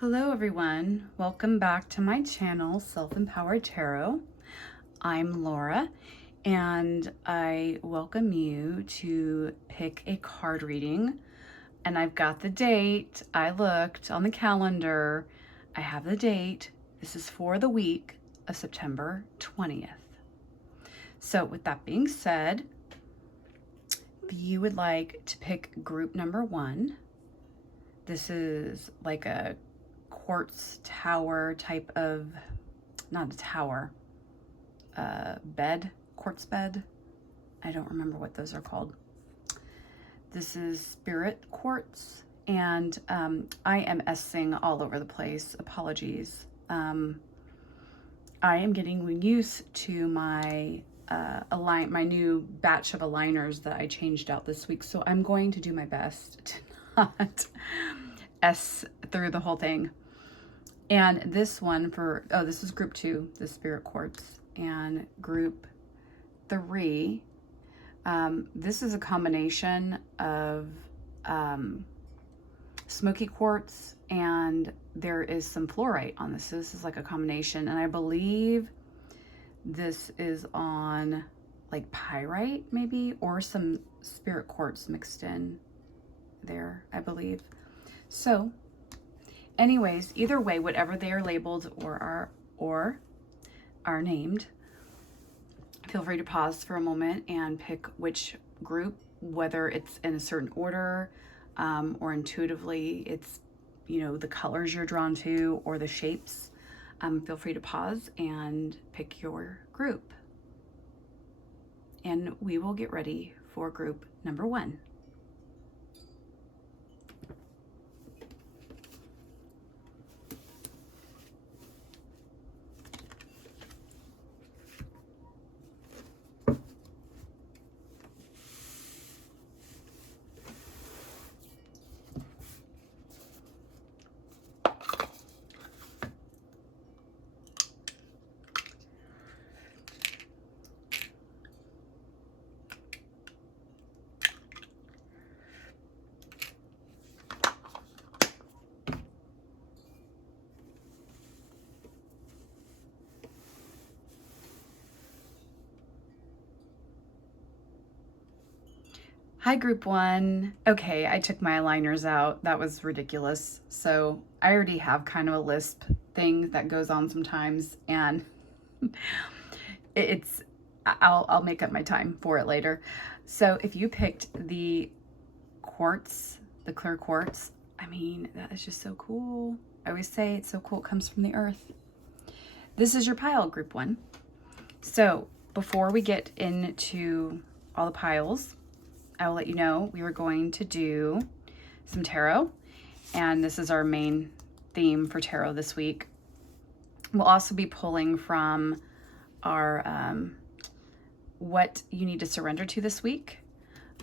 Hello everyone, welcome back to my channel, Self-Empowered Tarot. I'm Laura and I welcome you to pick a card reading. And I've got the date. I looked on the calendar. I have the date. This is for the week of September 20th. So with that being said, if you would like to pick group number 1, this is like a quartz tower type of, not a tower, bed, quartz bed. I don't remember what those are called. This is spirit quartz, and I am S-ing all over the place. Apologies. I am getting used to my my new batch of aligners that I changed out this week, so I'm going to do my best to not S through the whole thing. And this one this is group 2, the spirit quartz, and group 3. This is a combination of smoky quartz, and there is some fluorite on this. So this is like a combination, and I believe this is on like pyrite maybe, or some spirit quartz mixed in there, I believe. So anyways, either way, whatever they are labeled or are named, feel free to pause for a moment and pick which group, whether it's in a certain order or intuitively it's, you know, the colors you're drawn to or the shapes. Feel free to pause and pick your group. And we will get ready for group number 1. Hi, group 1. Okay, I took my aligners out. That was ridiculous. So I already have kind of a lisp thing that goes on sometimes, and I'll make up my time for it later. So if you picked the quartz, the clear quartz, I mean, that is just so cool. I always say it's so cool, it comes from the earth. This is your pile, group 1. So before we get into all the piles, I will let you know we were going to do some tarot, and this is our main theme for tarot this week. We'll also be pulling from our what you need to surrender to this week,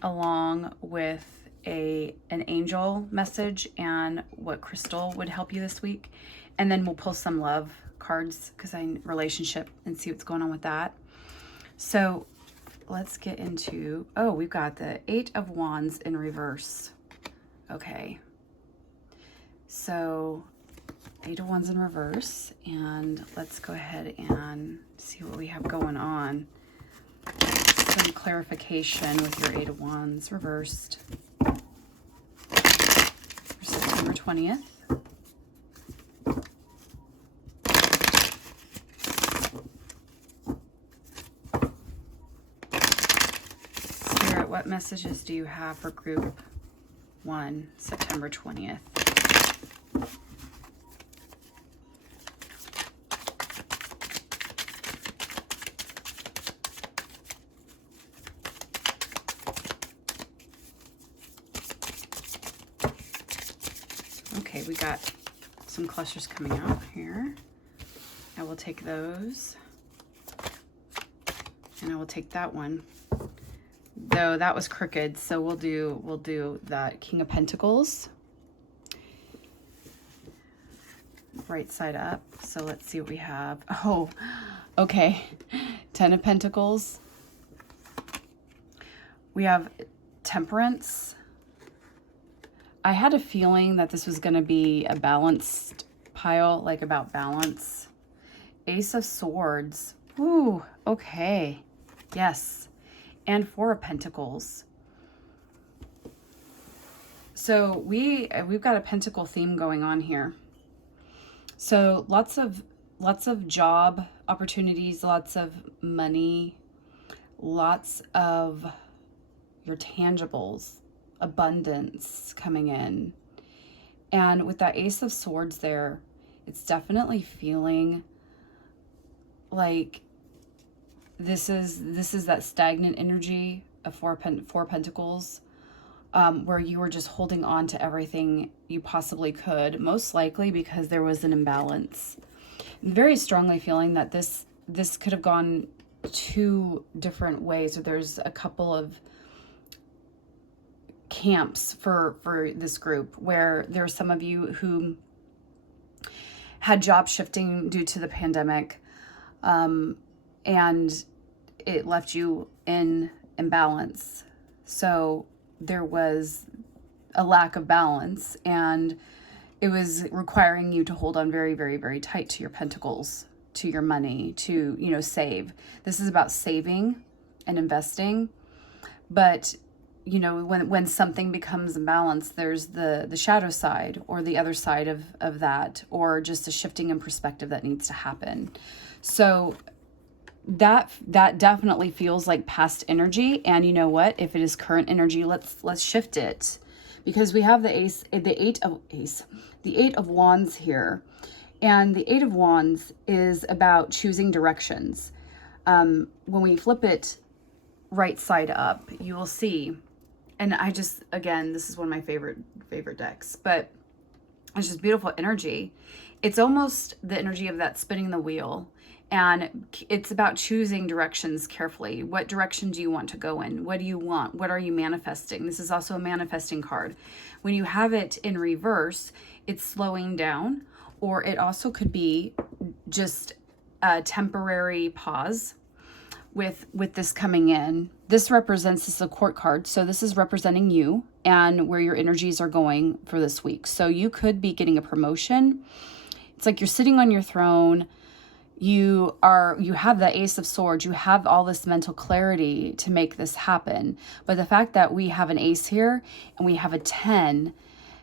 along with an angel message and what crystal would help you this week. And then we'll pull some love cards because I relationship and see what's going on with that. So let's get into, oh, we've got the 8 of Wands in reverse. Okay. So 8 of Wands in reverse, and let's go ahead and see what we have going on. Some clarification with your 8 of Wands reversed for September 20th. Spirit, what messages do you have for group 1, September 20th? Okay, we got some clusters coming out here. I will take those, and I will take that one. Though that was crooked, so we'll do that King of Pentacles. Right side up. So let's see what we have. Oh, okay. 10 of Pentacles. We have Temperance. I had a feeling that this was going to be a balanced pile, like about balance. Ace of Swords. Ooh, okay. Yes. And Four of Pentacles. So we've got a pentacle theme going on here. So lots of job opportunities, lots of money, lots of your tangibles, abundance coming in. And with that Ace of Swords there, it's definitely feeling like this is that stagnant energy of Four Pentacles, where you were just holding on to everything you possibly could, most likely because there was an imbalance. I'm very strongly feeling that this could have gone two different ways, or there's a couple of camps for this group, where there are some of you who had job shifting due to the pandemic, and it left you in imbalance. So there was a lack of balance, and it was requiring you to hold on very, very, very tight to your pentacles, to your money, to, save. This is about saving and investing. But, when something becomes imbalanced, there's the shadow side, or the other side of that, or just a shifting in perspective that needs to happen. So that definitely feels like past energy. And you know what? If it is current energy, let's shift it, because we have the Eight of Wands here. And the Eight of Wands is about choosing directions. When we flip it right side up, you will see, and again, this is one of my favorite decks, but it's just beautiful energy. It's almost the energy of that spinning the wheel. And it's about choosing directions carefully. What direction do you want to go in? What do you want? What are you manifesting? This is also a manifesting card. When you have it in reverse, it's slowing down, or it also could be just a temporary pause with this coming in. This is a court card. So this is representing you and where your energies are going for this week. So you could be getting a promotion. It's like you're sitting on your throne. You have the Ace of Swords. You have all this mental clarity to make this happen. But the fact that we have an ace here and we have a 10,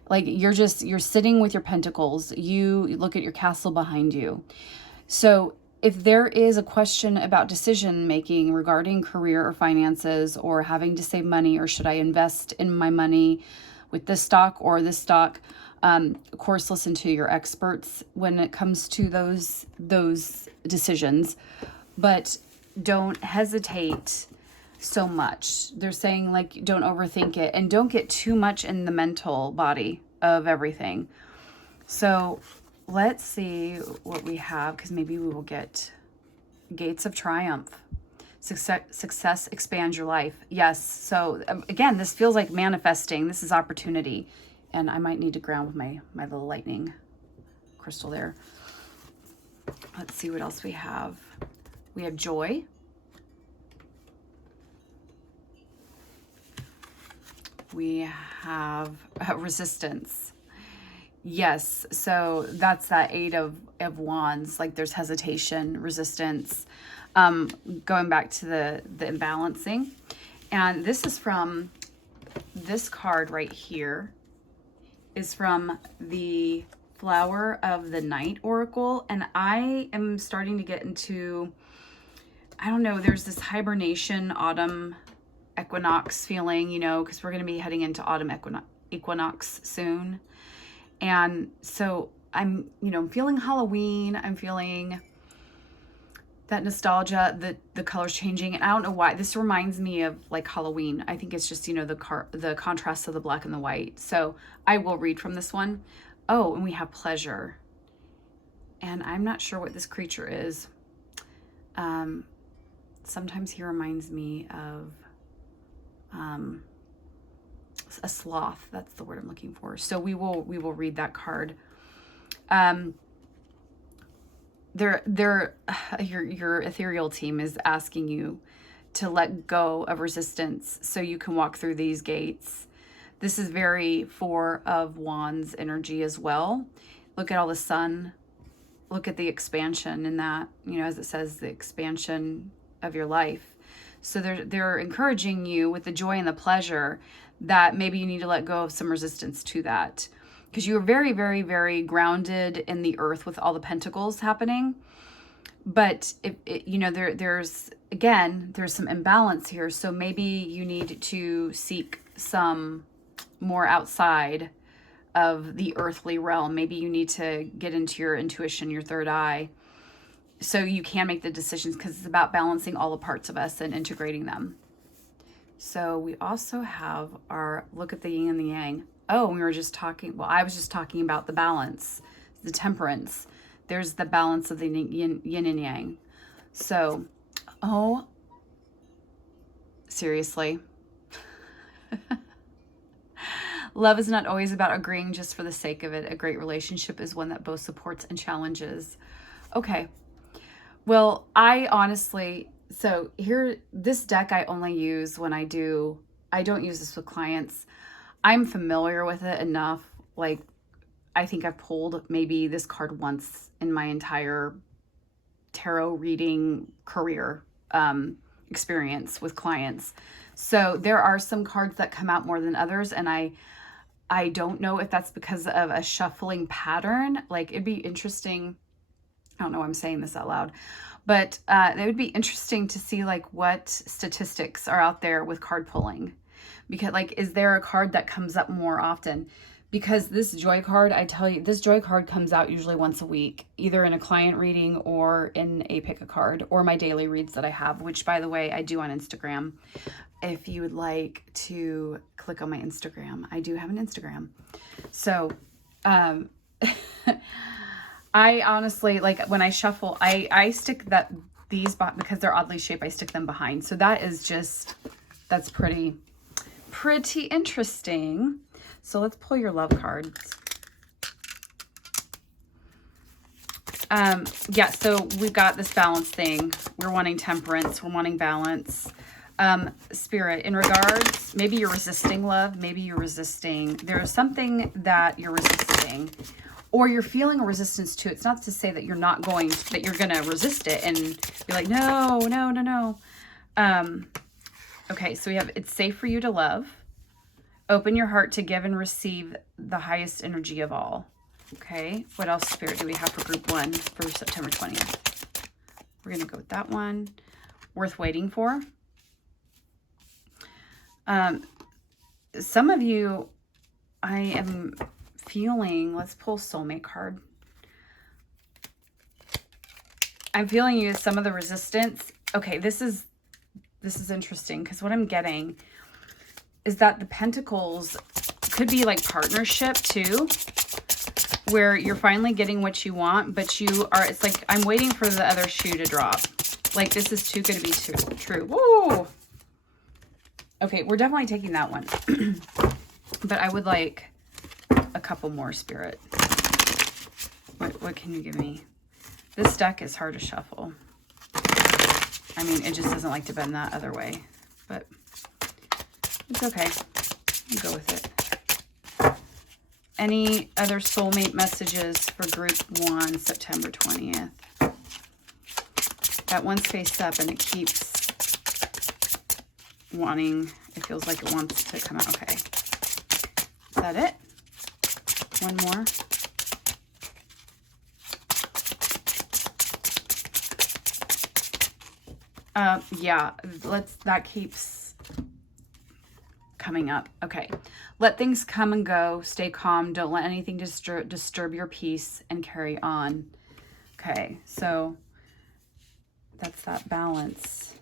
like you're sitting with your pentacles. You look at your castle behind you. So if there is a question about decision making regarding career or finances, or having to save money, or should I invest in my money with this stock or this stock, of course, listen to your experts when it comes to those decisions, but don't hesitate so much. They're saying, like, don't overthink it, and don't get too much in the mental body of everything. So let's see what we have, because maybe we will get Gates of Triumph. Success expands your life. Yes. So again, this feels like manifesting. This is opportunity. And I might need to ground with my little lightning crystal there. Let's see what else we have. We have joy. We have resistance. Yes, so that's that Eight of Wands. Like there's hesitation, resistance, going back to the imbalancing. And this is from this card right here. Is from the Flower of the Night Oracle. And I am starting to get into, I don't know, there's this hibernation, autumn equinox feeling, because we're going to be heading into autumn equinox soon. And so I'm feeling Halloween. I'm feeling that nostalgia, the colors changing. And I don't know why. This reminds me of like Halloween. I think it's just, the contrast of the black and the white. So I will read from this one. Oh, and we have pleasure. And I'm not sure what this creature is. Sometimes he reminds me of a sloth. That's the word I'm looking for. So we will read that card. Your ethereal team is asking you to let go of resistance so you can walk through these gates. This is very Four of Wands energy as well. Look at all the sun. Look at the expansion in that, you know, as it says, the expansion of your life. So they're encouraging you with the joy and the pleasure that maybe you need to let go of some resistance to that. Because you are very, very, very grounded in the earth with all the pentacles happening. But, you know, there's some imbalance here. So maybe you need to seek some more outside of the earthly realm. Maybe you need to get into your intuition, your third eye, so you can make the decisions, because it's about balancing all the parts of us and integrating them. So we also have our look at the yin and the yang. Oh, we were just talking, well, I was just talking about the balance, the temperance. There's the balance of the yin and yang. So, oh, seriously. Love is not always about agreeing just for the sake of it. A great relationship is one that both supports and challenges. Okay. Well, I honestly, so here, this deck I only use when I don't use this with clients. I'm familiar with it enough. Like, I think I've pulled maybe this card once in my entire tarot reading career experience with clients. So there are some cards that come out more than others, and I don't know if that's because of a shuffling pattern. Like, it'd be interesting. I don't know why I'm saying this out loud, but it would be interesting to see like what statistics are out there with card pulling. Because like, is there a card that comes up more often? Because this joy card, I tell you, this joy card comes out usually once a week, either in a client reading or in a pick a card, or my daily reads that I have, which by the way, I do on Instagram. If you would like to click on my Instagram, I do have an Instagram. So, I honestly, like when I shuffle, I stick these because they're oddly shaped, I stick them behind. So that is just, that's pretty interesting. So let's pull your love cards. Yeah, so we've got this balance thing. We're wanting temperance. We're wanting balance. Spirit, in regards, maybe you're resisting love. Maybe you're resisting. There's something that you're resisting, or you're feeling a resistance to. It's not to say that you're not going, that you're going to resist it and be like, no, no, no, no. Okay, so we have, it's safe for you to love. Open your heart to give and receive the highest energy of all. Okay, what else, Spirit, do we have for group 1 for September 20th? We're going to go with that one. Worth waiting for. Some of you, I am feeling, let's pull soulmate card. I'm feeling you some of the resistance. Okay, this is interesting, because what I'm getting is that the pentacles could be like partnership too, where you're finally getting what you want, but you are, it's like, I'm waiting for the other shoe to drop. Like, this is too good to be true. Woo! Okay, we're definitely taking that one. But I would like a couple more, Spirit. What can you give me? This deck is hard to shuffle. I mean, it just doesn't like to bend that other way. But it's okay. I'll go with it. Any other soulmate messages for group 1, September 20th? That one's face up and it keeps wanting, it feels like it wants to come out. Okay. Is that it? One more. Yeah, that keeps coming up. Okay. Let things come and go. Stay calm. Don't let anything disturb your peace, and carry on. Okay. So that's that balance.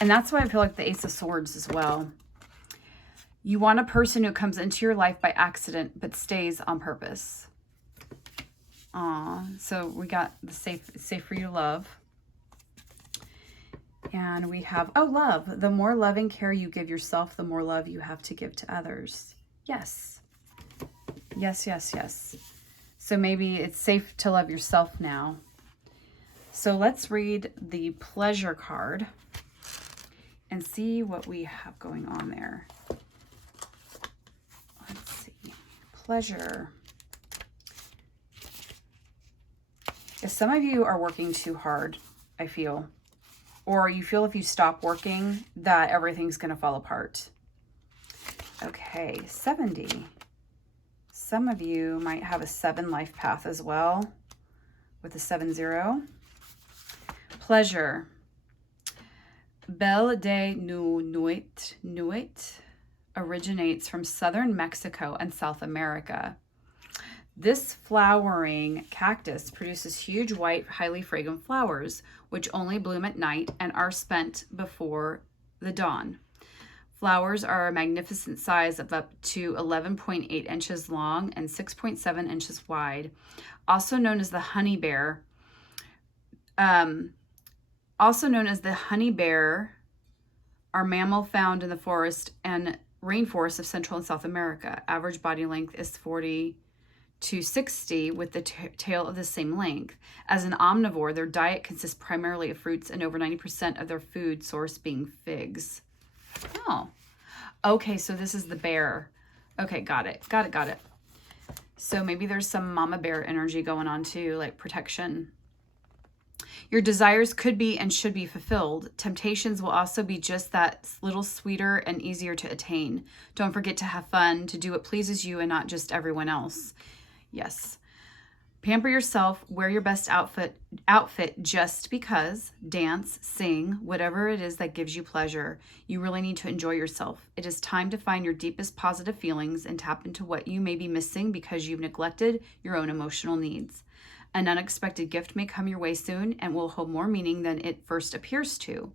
And that's why I feel like the Ace of Swords as well. You want a person who comes into your life by accident, but stays on purpose. So we got the safe for you to love. And we have, oh, love. The more love and care you give yourself, the more love you have to give to others. Yes. Yes, yes, yes. So maybe it's safe to love yourself now. So let's read the pleasure card and see what we have going on there. Let's see. Pleasure. some of you are working too hard, I feel. Or you feel if you stop working that everything's going to fall apart. Okay, 70. Some of you might have a 7 life path as well with a 7-0. Pleasure. Belle de Nuit originates from southern Mexico and South America. This flowering cactus produces huge white, highly fragrant flowers, which only bloom at night and are spent before the dawn. Flowers are a magnificent size of up to 11.8 inches long and 6.7 inches wide, also known as the honey bear. Are mammal found in the forest and rainforests of Central and South America. Average body length is 40 to 60 with the tail of the same length. As an omnivore, their diet consists primarily of fruits and over 90% of their food source being figs. Oh, okay, so this is the bear. Okay, got it. So maybe there's some mama bear energy going on too, like protection. Your desires could be and should be fulfilled. Temptations will also be just that little sweeter and easier to attain. Don't forget to have fun, to do what pleases you and not just everyone else. Yes. Pamper yourself, wear your best outfit just because, dance, sing, whatever it is that gives you pleasure. You really need to enjoy yourself. It is time to find your deepest positive feelings and tap into what you may be missing because you've neglected your own emotional needs. An unexpected gift may come your way soon and will hold more meaning than it first appears to.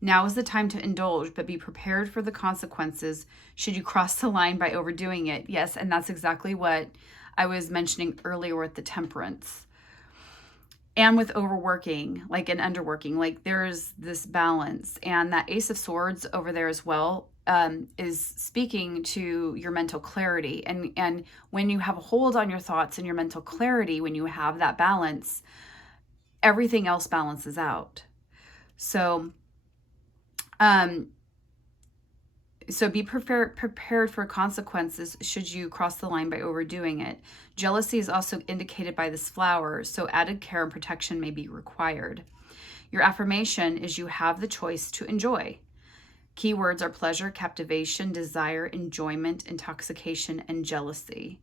Now is the time to indulge, but be prepared for the consequences should you cross the line by overdoing it. Yes, and that's exactly what I was mentioning earlier with the temperance. And with overworking, like and underworking, like there's this balance. And that Ace of Swords over there as well is speaking to your mental clarity. And when you have a hold on your thoughts and your mental clarity, when you have that balance, everything else balances out. So be prepared for consequences should you cross the line by overdoing it. Jealousy is also indicated by this flower, so added care and protection may be required. Your affirmation is you have the choice to enjoy. Keywords are pleasure, captivation, desire, enjoyment, intoxication, and jealousy.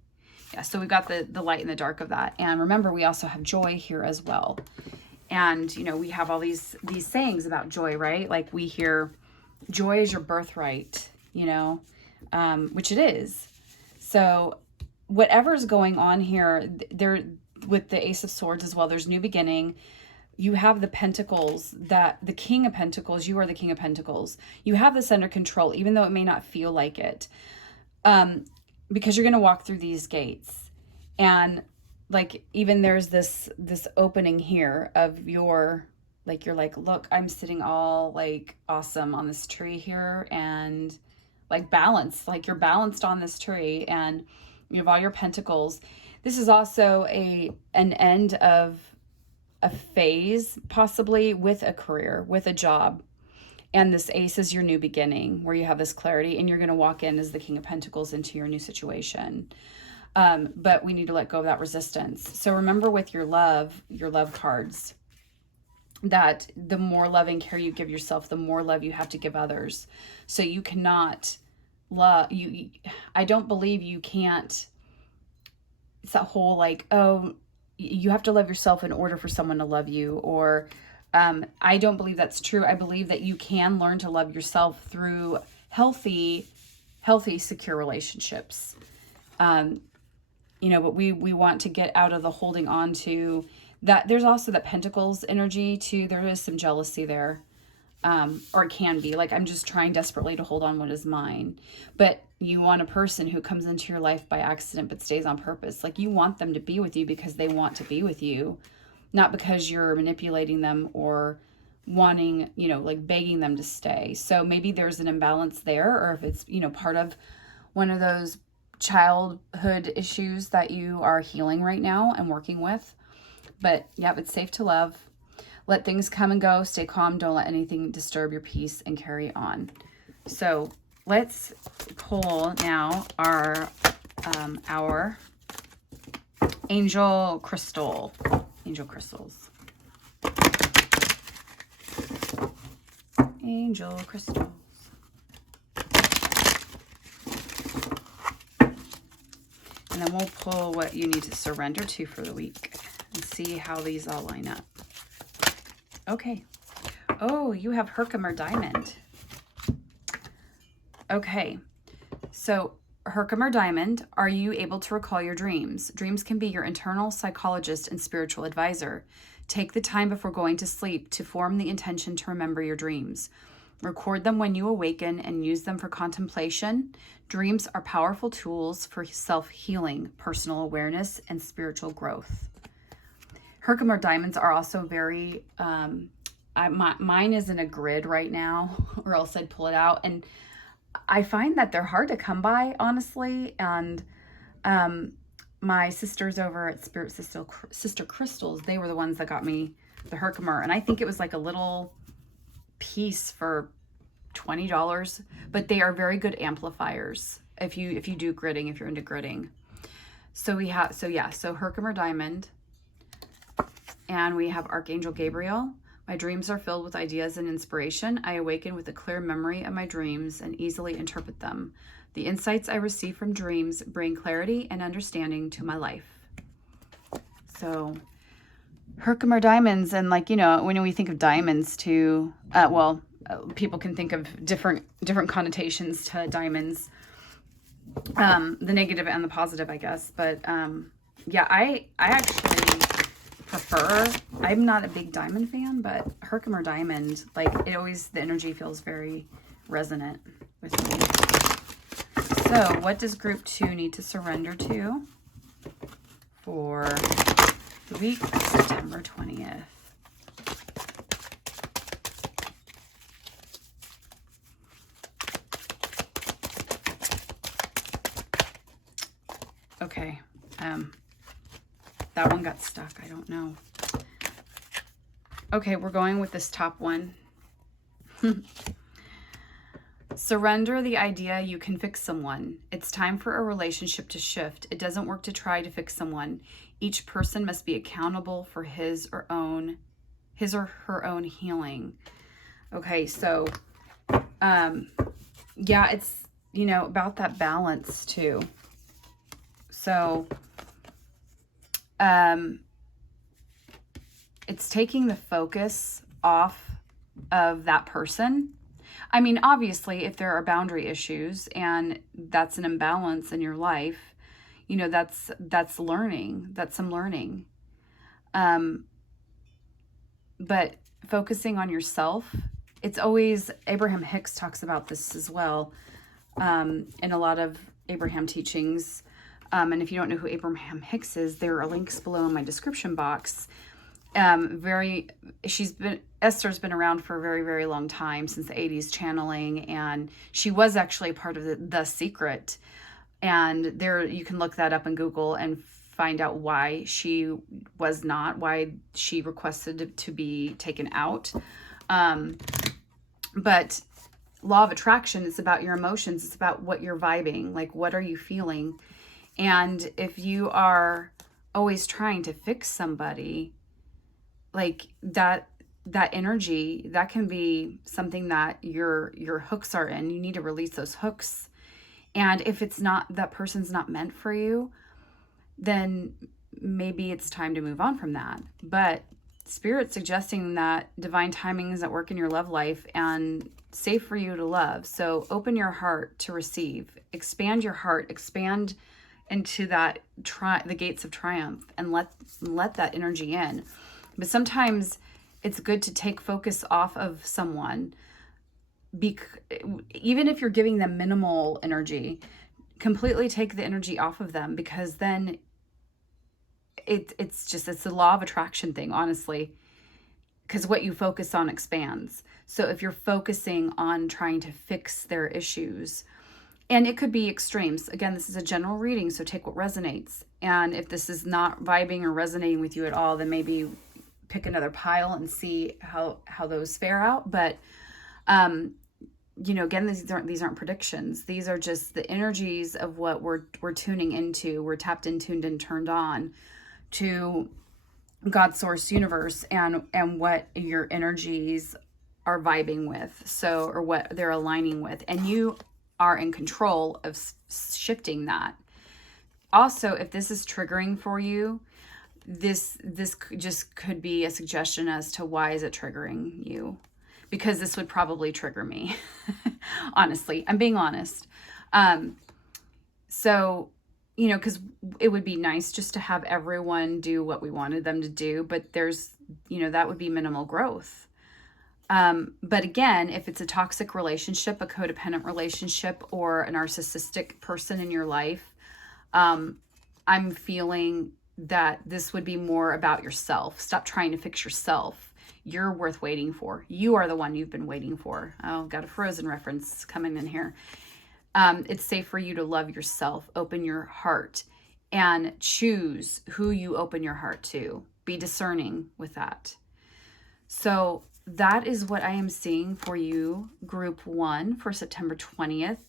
Yeah, so we've got the light and the dark of that. And remember, we also have joy here as well. And, you know, we have all these sayings about joy, right? Like we hear, joy is your birthright, you know, which it is. So whatever's going on here, there with the Ace of Swords as well, there's new beginning. You have the Pentacles, that the King of Pentacles, you are the King of Pentacles. You have this under control, even though it may not feel like it, because you're going to walk through these gates. And like, even there's this opening here of your, like, you're like, look, I'm sitting all like awesome on this tree here and like balanced, like you're balanced on this tree and you have all your pentacles. This is also an end of a phase, possibly with a career, with a job. And this Ace is your new beginning where you have this clarity and you're going to walk in as the King of Pentacles into your new situation. But we need to let go of that resistance. So remember with your love cards, that the more loving care you give yourself, the more love you have to give others. So you cannot love you. I don't believe you can't. It's that whole like, oh, you have to love yourself in order for someone to love you. Or I don't believe that's true. I believe that you can learn to love yourself through healthy, secure relationships. You know, but we want to get out of the holding on to that. There's also that Pentacles energy too. There is some jealousy there. Or it can be like, I'm just trying desperately to hold on what is mine. But you want a person who comes into your life by accident, but stays on purpose. Like you want them to be with you because they want to be with you, not because you're manipulating them or wanting, you know, like begging them to stay. So maybe there's an imbalance there, or if it's, you know, part of one of those childhood issues that you are healing right now and working with. But yeah, it's safe to love. Let things come and go. Stay calm. Don't let anything disturb your peace and carry on. So let's pull now our angel crystal. Angel crystals. Angel crystals. And then we'll pull what you need to surrender to for the week and see how these all line up. Okay. Oh, you have Herkimer Diamond. Okay. So Herkimer Diamond, are you able to recall your dreams? Dreams can be your internal psychologist and spiritual advisor. Take the time before going to sleep to form the intention to remember your dreams. Record them when you awaken and use them for contemplation. Dreams are powerful tools for self-healing, personal awareness, and spiritual growth. Herkimer diamonds are also very, mine is in a grid right now, or else I'd pull it out. And I find that they're hard to come by, honestly. And my sisters over at Spirit Sister Crystals, they were the ones that got me the Herkimer. And I think it was like a little piece for $20, but they are very good amplifiers if you do gridding, if you're into gridding. So we have, so Herkimer Diamond, and we have Archangel Gabriel. My dreams are filled with ideas and inspiration. I awaken with a clear memory of my dreams and easily interpret them. The insights I receive from dreams bring clarity and understanding to my life. So Herkimer diamonds, and like, when we think of diamonds too, people can think of different connotations to diamonds, the negative and the positive, I guess. But I actually prefer, I'm not a big diamond fan, but Herkimer diamond, like, the energy feels very resonant with me. So what does group 2 need to surrender to for the week of September 20th? Okay, that one got stuck. I don't know. Okay, we're going with this top one. Surrender the idea you can fix someone. It's time for a relationship to shift. It doesn't work to try to fix someone. Each person must be accountable for his or her own healing. Okay, so it's about that balance too. So it's taking the focus off of that person. I mean, obviously, if there are boundary issues and that's an imbalance in your life, that's learning. That's some learning. But focusing on yourself, it's always, Abraham Hicks talks about this as well, in a lot of Abraham teachings. And if you don't know who Abraham Hicks is, there are links below in my description box. Esther's been around for a very, very long time, since the 80s, channeling, and she was actually part of the Secret. And there, you can look that up in Google and find out why she requested to be taken out. But law of attraction is about your emotions. It's about what you're vibing, like, what are you feeling? And if you are always trying to fix somebody, like that energy, that can be something that your hooks are in. You need to release those hooks. And if that person's not meant for you, then maybe it's time to move on from that. But Spirit's suggesting that divine timing is at work in your love life and safe for you to love. So open your heart to receive, expand your heart, expand into that the gates of triumph, and let that energy in. But sometimes it's good to take focus off of someone, even if you're giving them minimal energy. Completely take the energy off of them, because then it's the law of attraction thing, honestly, because what you focus on expands. So if you're focusing on trying to fix their issues, and it could be extremes. Again, this is a general reading, so take what resonates. And if this is not vibing or resonating with you at all, then maybe pick another pile and see how those fare out. But again, these aren't predictions. These are just the energies of what we're tuning into. We're tapped in, tuned in, turned on to God, source, universe, and what your energies are vibing with, so, or what they're aligning with, and you are in control of shifting that. Also, if this is triggering for you, this just could be a suggestion as to why is it triggering you, because this would probably trigger me. Honestly, I'm being honest. So, you know, because it would be nice just to have everyone do what we wanted them to do, but there's, you know, that would be minimal growth. But again, if it's a toxic relationship, a codependent relationship, or a narcissistic person in your life, I'm feeling that this would be more about yourself. Stop trying to fix yourself. You're worth waiting for. You are the one you've been waiting for. Oh, got a Frozen reference coming in here. It's safe for you to love yourself, open your heart, and choose who you open your heart to. Be discerning with that. So that is what I am seeing for you, Group 1, for September 20th.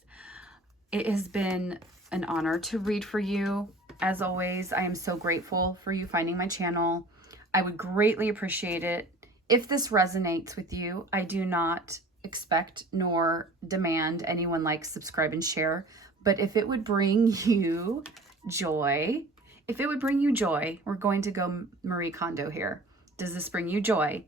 It has been an honor to read for you. As always, I am so grateful for you finding my channel. I would greatly appreciate it if this resonates with you. I do not expect nor demand anyone like, subscribe, and share. But if it would bring you joy, we're going to go Marie Kondo here. Does this bring you joy?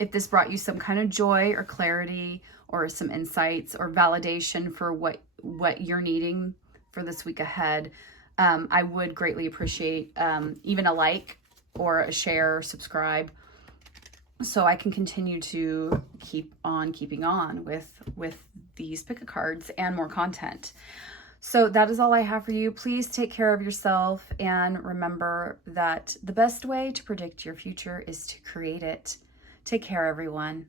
If this brought you some kind of joy or clarity or some insights or validation for what you're needing for this week ahead, I would greatly appreciate even a like or a share or subscribe, so I can continue to keep on keeping on with these pick a cards and more content. So that is all I have for you. Please take care of yourself, and remember that the best way to predict your future is to create it. Take care, everyone.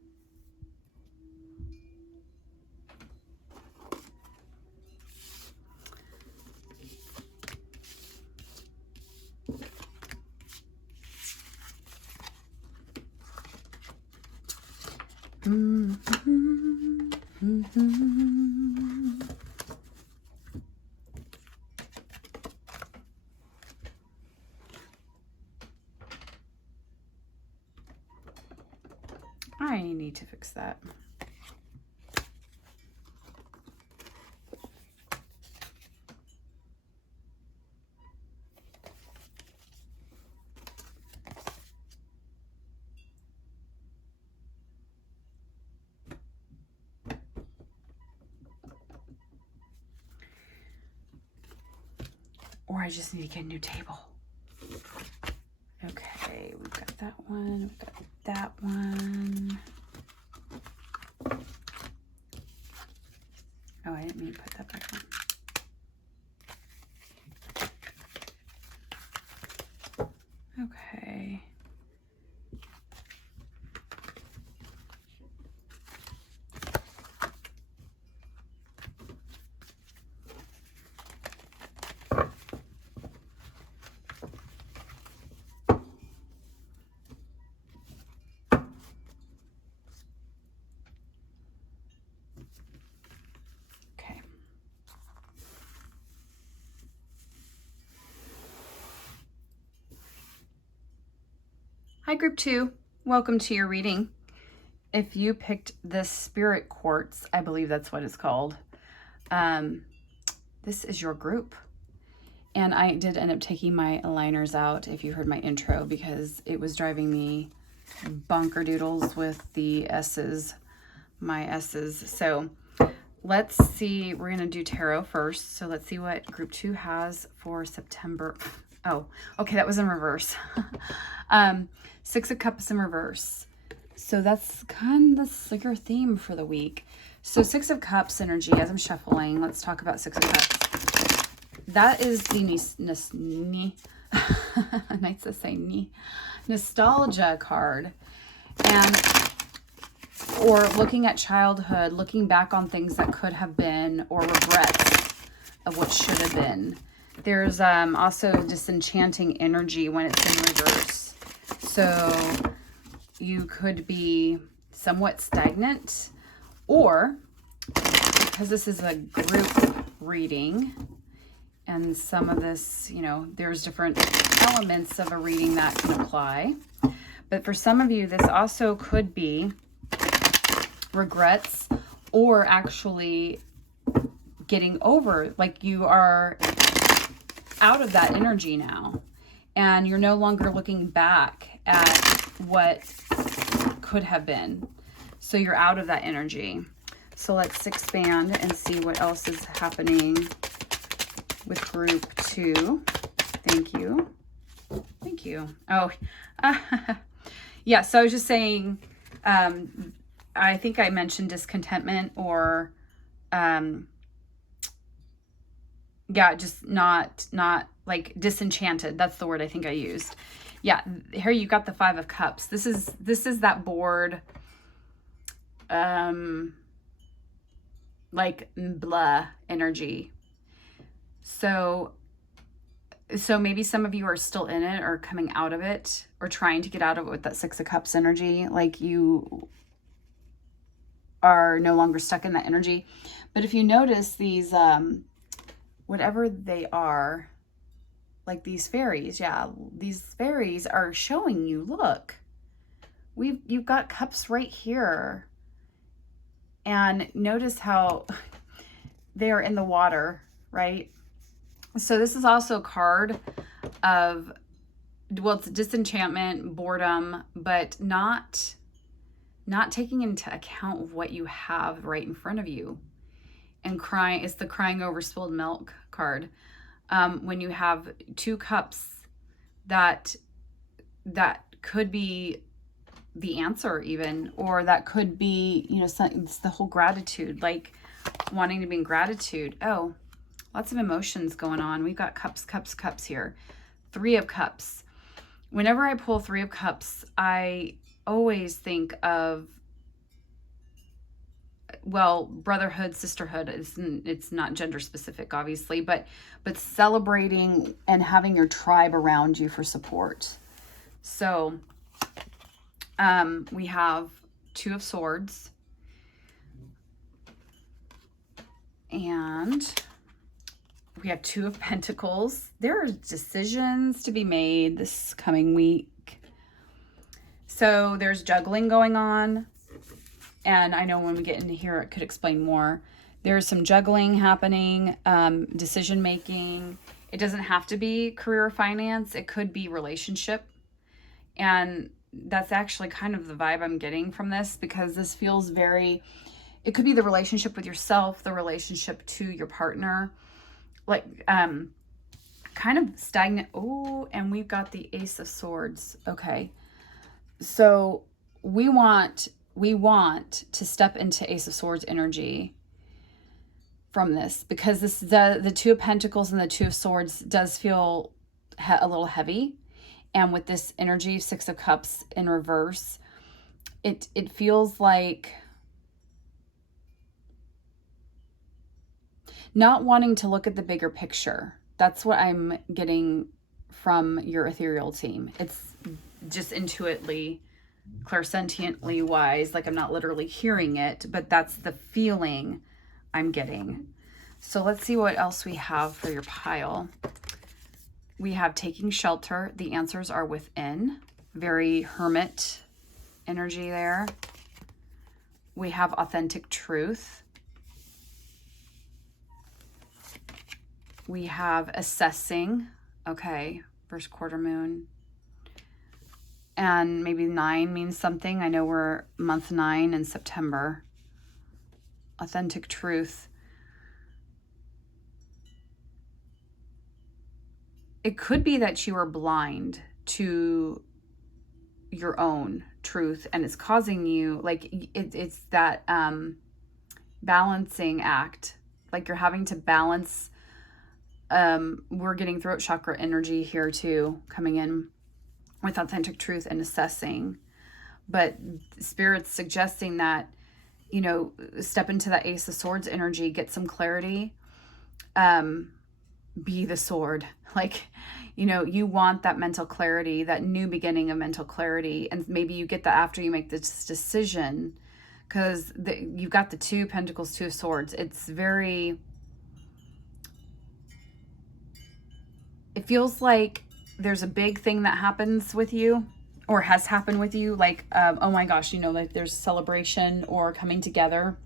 I need to fix that. Or I just need to get a new table. Okay, we've got that one, we've got that one. Oh, I didn't mean to put that back on. Okay. Hi, Group 2. Welcome to your reading. If you picked this Spirit Quartz, I believe that's what it's called, this is your group. And I did end up taking my aligners out, if you heard my intro, because it was driving me bonker doodles with the S's, my S's. So let's see, we're going to do tarot first. So let's see what Group 2 has for September. Oh, okay, that was in reverse. Six of Cups in reverse. So that's kind of like your theme for the week. So Six of Cups energy, as I'm shuffling, let's talk about Six of Cups. That is the Knights that say nostalgia card. And or looking at childhood, looking back on things that could have been, or regrets of what should have been. There's also disenchanting energy when it's in reverse. So you could be somewhat stagnant, or because this is a group reading, And some of this, you know, there's different elements of a reading that can apply. But for some of you, this also could be regrets, or actually getting over, like you are out of that energy now. And you're no longer looking back at what could have been. So you're out of that energy. So let's expand and see what else is happening with group 2. Thank you. Thank you. Oh, yeah. So I was just saying, I think I mentioned discontentment, or, yeah, just not like disenchanted. That's the word I think I used. Yeah. Here you got the 5 of Cups. This is that bored, like blah energy. So maybe some of you are still in it, or coming out of it, or trying to get out of it with that 6 of Cups energy. Like you are no longer stuck in that energy. But if you notice these, whatever they are, like these fairies, yeah, these fairies are showing you, look, you've got cups right here. And notice how they are in the water, right? So this is also a card of, well, it's disenchantment, boredom, but not taking into account of what you have right in front of you. And crying, it's the crying over spilled milk card. When you have 2 cups, that could be the answer even, or that could be, you know, it's the whole gratitude, like wanting to be in gratitude. Oh, lots of emotions going on. We've got cups here. 3 of Cups. Whenever I pull 3 of Cups, I always think of, well, brotherhood, sisterhood. It's not gender specific, obviously, but celebrating and having your tribe around you for support. So we have 2 of Swords, and we have 2 of Pentacles. There are decisions to be made this coming week. So there's juggling going on. And I know when we get into here, it could explain more. There's some juggling happening, decision making. It doesn't have to be career or finance. It could be relationship. And that's actually kind of the vibe I'm getting from this, because this feels very, it could be the relationship with yourself, the relationship to your partner, like kind of stagnant. Oh, and we've got the Ace of Swords. Okay. So we want to step into Ace of Swords energy from this, because this the 2 of Pentacles and the 2 of Swords does feel a little heavy. And with this energy, 6 of Cups in reverse, it feels like not wanting to look at the bigger picture. That's what I'm getting from your ethereal team. It's just intuitively, clairsentiently wise, like I'm not literally hearing it, but that's the feeling I'm getting. So let's see what else we have for your pile. We have taking shelter. The answers are within. Very hermit energy there. We have authentic truth. We have assessing. Okay, first quarter moon. And maybe 9 means something. I know we're month 9 in September. Authentic truth. It could be that you are blind to your own truth, and it's causing you, like, it's that balancing act. Like you're having to balance. We're getting throat chakra energy here too, coming in with authentic truth and assessing. But Spirit's suggesting that, you know, step into that Ace of Swords energy, get some clarity, be the sword. Like, you know, you want that mental clarity, that new beginning of mental clarity. And maybe you get that after you make this decision, because you've got the 2 Pentacles, 2 of Swords. It's very, it feels like there's a big thing that happens with you or has happened with you. Like, oh my gosh, you know, like there's celebration or coming together.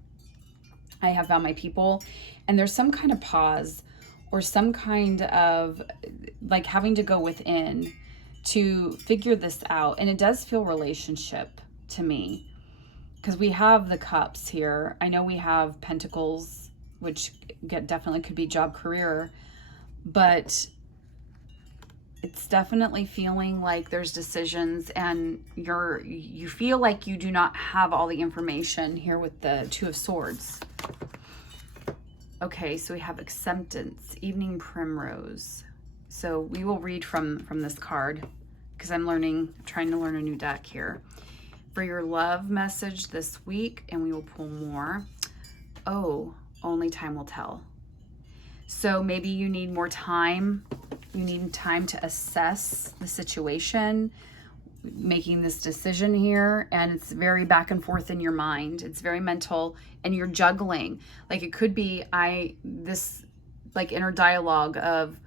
I have found my people, and there's some kind of pause or some kind of like having to go within to figure this out. And it does feel relationship to me, because we have the cups here. I know we have pentacles, which definitely could be job, career, but it's definitely feeling like there's decisions, and you feel like you do not have all the information here with the Two of Swords. Okay, so we have acceptance, evening primrose. So we will read from this card, because I'm trying to learn a new deck here. For your love message this week, and we will pull more. Oh, only time will tell. So maybe you need more time. You need time to assess the situation, making this decision here, and it's very back and forth in your mind. It's very mental, and you're juggling. Like it could be this like inner dialogue of,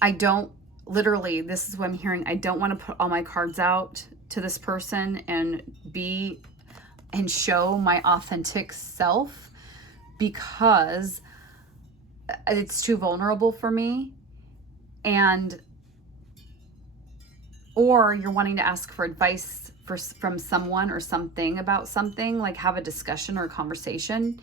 this is what I'm hearing. I don't want to put all my cards out to this person and show my authentic self, because it's too vulnerable for me. Or you're wanting to ask for advice from someone or something about something, like have a discussion or a conversation.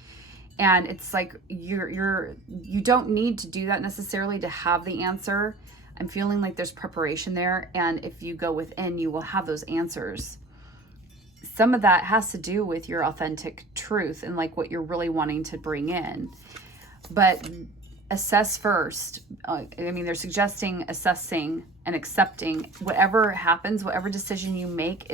And it's like you don't need to do that necessarily to have the answer. I'm feeling like there's preparation there, and if you go within, you will have those answers. Some of that has to do with your authentic truth and like what you're really wanting to bring in. But assess first. They're suggesting assessing and accepting whatever happens, whatever decision you make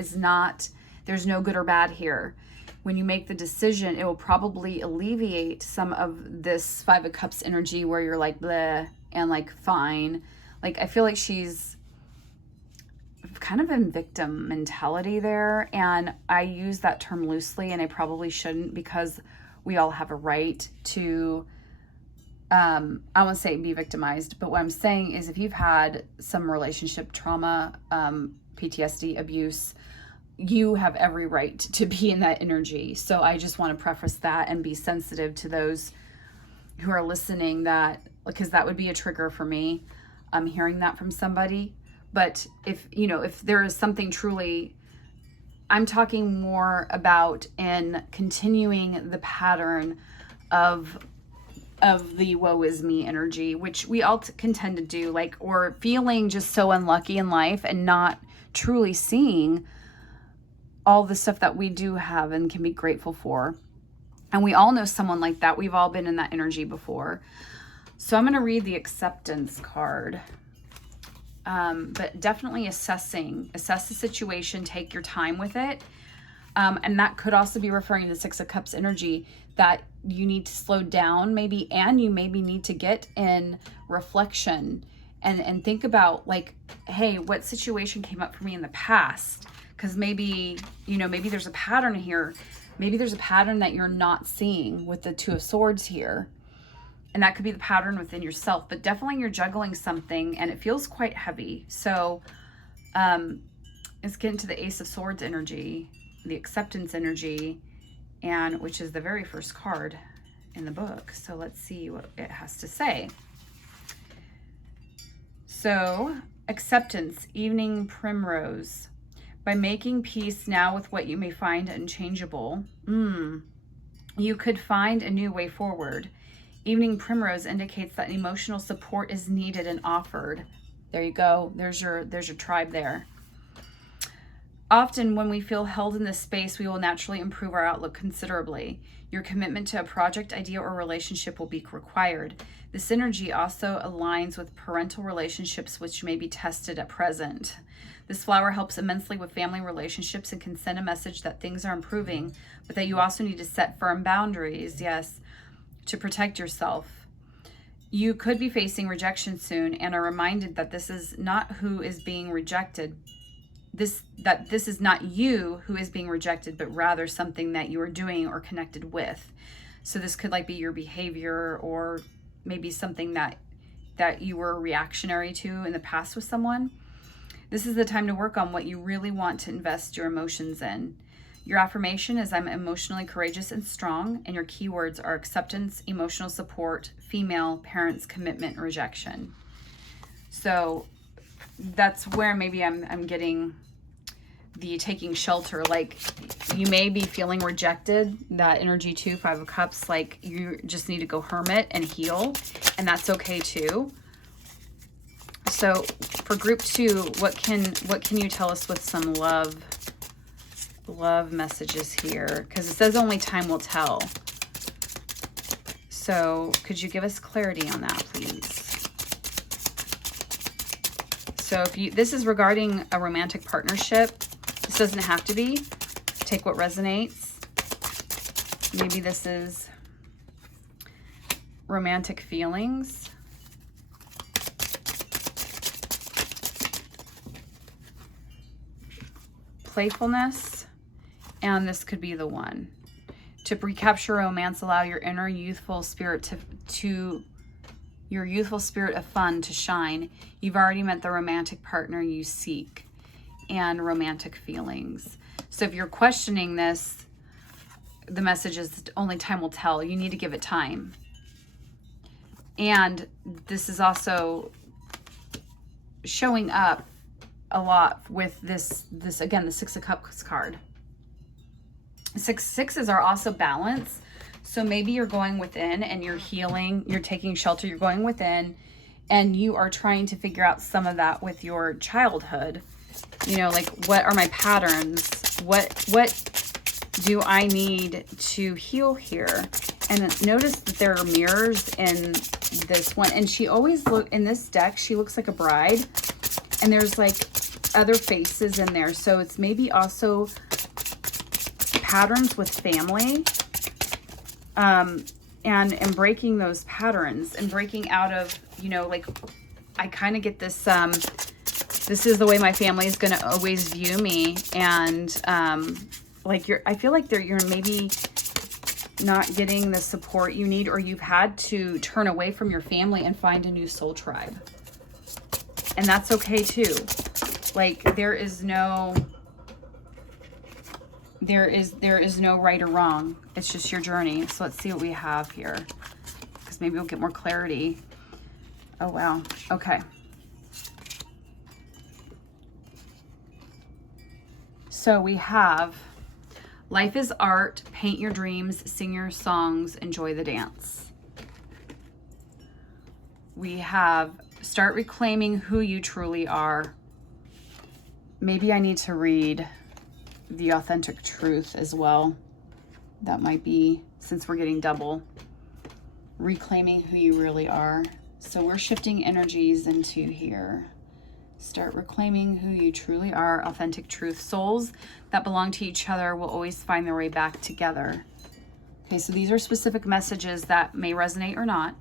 there's no good or bad here. When you make the decision, it will probably alleviate some of this Five of Cups energy where you're like bleh and like fine. Like I feel like she's kind of in victim mentality there, and I use that term loosely, and I probably shouldn't, because we all have a right to I won't say be victimized, but what I'm saying is if you've had some relationship trauma, PTSD, abuse, you have every right to be in that energy. So I just want to preface that and be sensitive to those who are listening, because that would be a trigger for me. I'm hearing that from somebody. But if there is something truly, I'm talking more about in continuing the pattern of the woe is me energy, which we all can tend to do, or feeling just so unlucky in life and not truly seeing all the stuff that we do have and can be grateful for. And we all know someone like that. We've all been in that energy before. So I'm going to read the acceptance card. But definitely assess the situation, take your time with it. And that could also be referring to the Six of Cups energy, that you need to slow down maybe, and you maybe need to get in reflection and think about hey, what situation came up for me in the past? Because maybe there's a pattern here. Maybe there's a pattern that you're not seeing with the Two of Swords here. And that could be the pattern within yourself, but definitely you're juggling something and it feels quite heavy. So let's get into the Ace of Swords energy, the acceptance energy, and which is the very first card in the book. So let's see what it has to say. So acceptance, evening primrose. By making peace now with what you may find unchangeable, you could find a new way forward. Evening primrose indicates that emotional support is needed and offered. There you go. There's your tribe there. Often when we feel held in this space, we will naturally improve our outlook considerably. Your commitment to a project, idea, or relationship will be required. This energy also aligns with parental relationships, which may be tested at present. This flower helps immensely with family relationships and can send a message that things are improving, but that you also need to set firm boundaries, yes, to protect yourself. You could be facing rejection soon and are reminded that this is not who is being rejected. This is not you who is being rejected, but rather something that you are doing or connected with. So this could be your behavior, or maybe something that that you were reactionary to in the past with someone. This is the time to work on what you really want to invest your emotions in. Your affirmation is I'm emotionally courageous and strong, and your keywords are acceptance, emotional support, female, parents, commitment, rejection. So that's where maybe I'm getting the taking shelter. Like, you may be feeling rejected, that energy too, 5 of Cups, like you just need to go hermit and heal, and that's okay too. So for group 2, what can you tell us with some love messages here? Because it says only time will tell. So could you give us clarity on that, please? So if this is regarding a romantic partnership, this doesn't have to be. Take what resonates. Maybe this is romantic feelings. Playfulness. And this could be the one. To recapture romance, allow your inner youthful spirit your youthful spirit of fun to shine. You've already met the romantic partner you seek, and romantic feelings. So if you're questioning this, the message is only time will tell. You need to give it time. And this is also showing up a lot with this again, the 6 of Cups card. Sixes are also balance. So maybe you're going within and you're healing, you're taking shelter, you're going within, and you are trying to figure out some of that with your childhood. You know, like, what are my patterns? What do I need to heal here? And notice that there are mirrors in this one. And she always in this deck, she looks like a bride. And there's like other faces in there. So it's maybe also patterns with family. And breaking those patterns and breaking out of, you know, like, I kind of get this, this is the way my family is going to always view me. And, like, I feel like you're maybe not getting the support you need, or you've had to turn away from your family and find a new soul tribe. And that's okay too. Like, there is no right or wrong. It's just your journey. So let's see what we have here, because maybe we'll get more clarity. Oh, wow. Okay. So we have life is art, paint your dreams, sing your songs, enjoy the dance. We have start reclaiming who you truly are. Maybe I need to read the authentic truth as well. That might be, since we're getting double. Reclaiming who you really are. So we're shifting energies into here. Start reclaiming who you truly are. Authentic truth. Souls that belong to each other will always find their way back together. Okay, so these are specific messages that may resonate or not.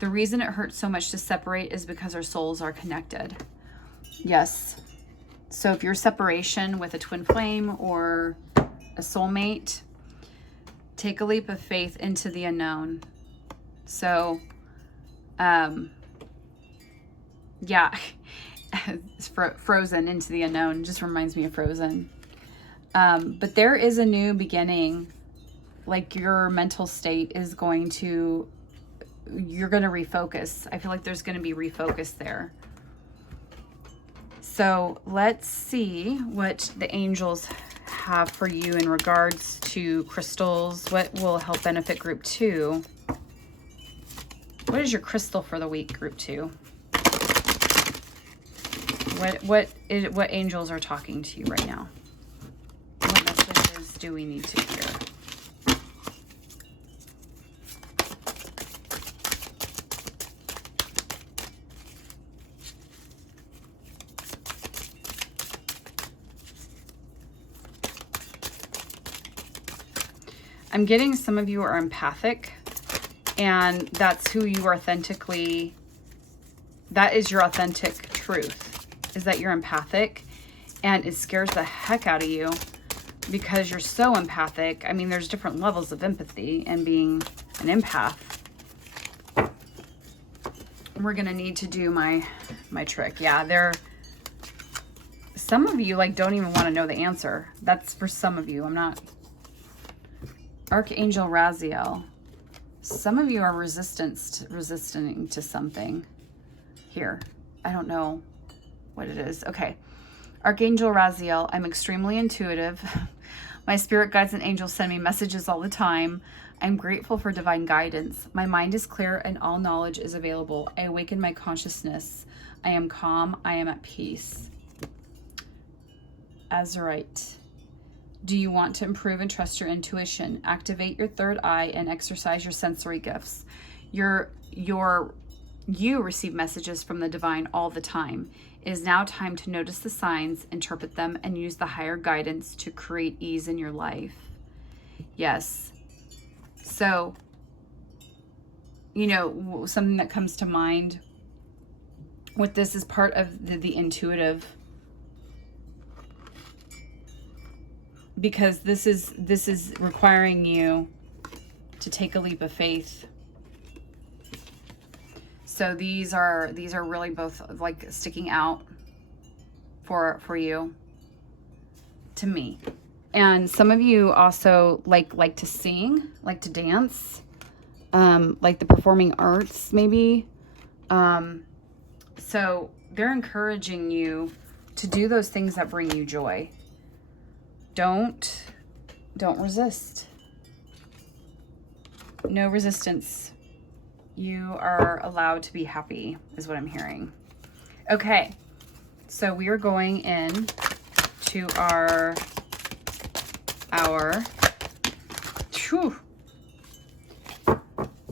The reason it hurts so much to separate is because our souls are connected. Yes. So if you're separation with a twin flame or a soulmate, take a leap of faith into the unknown. So, yeah, it's Frozen, into the unknown, just reminds me of Frozen. But there is a new beginning. Like, your mental state is you're going to refocus. I feel like there's going to be refocus there. So let's see what the angels have for you in regards to crystals. What will help benefit group 2? What is your crystal for the week, group 2? What angels are talking to you right now? What messages do we need to hear? I'm getting some of you are empathic, and that's who you are authentically, that is your authentic truth, is that you're empathic, and it scares the heck out of you because you're so empathic. I mean, there's different levels of empathy and being an empath. we're gonna need to do my trick. Yeah, some of you like don't even want to know the answer. That's for some of you. I'm not. Archangel Raziel. Some of you are resisting to something here. I don't know what it is. Okay. Archangel Raziel, I'm extremely intuitive. My spirit guides and angels send me messages all the time. I'm grateful for divine guidance. My mind is clear and all knowledge is available. I awaken my consciousness. I am calm. I am at peace. Azurite. Do you want to improve and trust your intuition? Activate your third eye and exercise your sensory gifts. You receive messages from the divine all the time. It is now time to notice the signs, interpret them, and use the higher guidance to create ease in your life. Yes. So, something that comes to mind with this is part of the intuitive, because this is requiring you to take a leap of faith. So these are really both like sticking out for you, to me. And some of you also like to sing, like to dance, like the performing arts maybe. So they're encouraging you to do those things that bring you joy. Don't resist. No resistance. You are allowed to be happy, is what I'm hearing. Okay, so we are going in to our whew.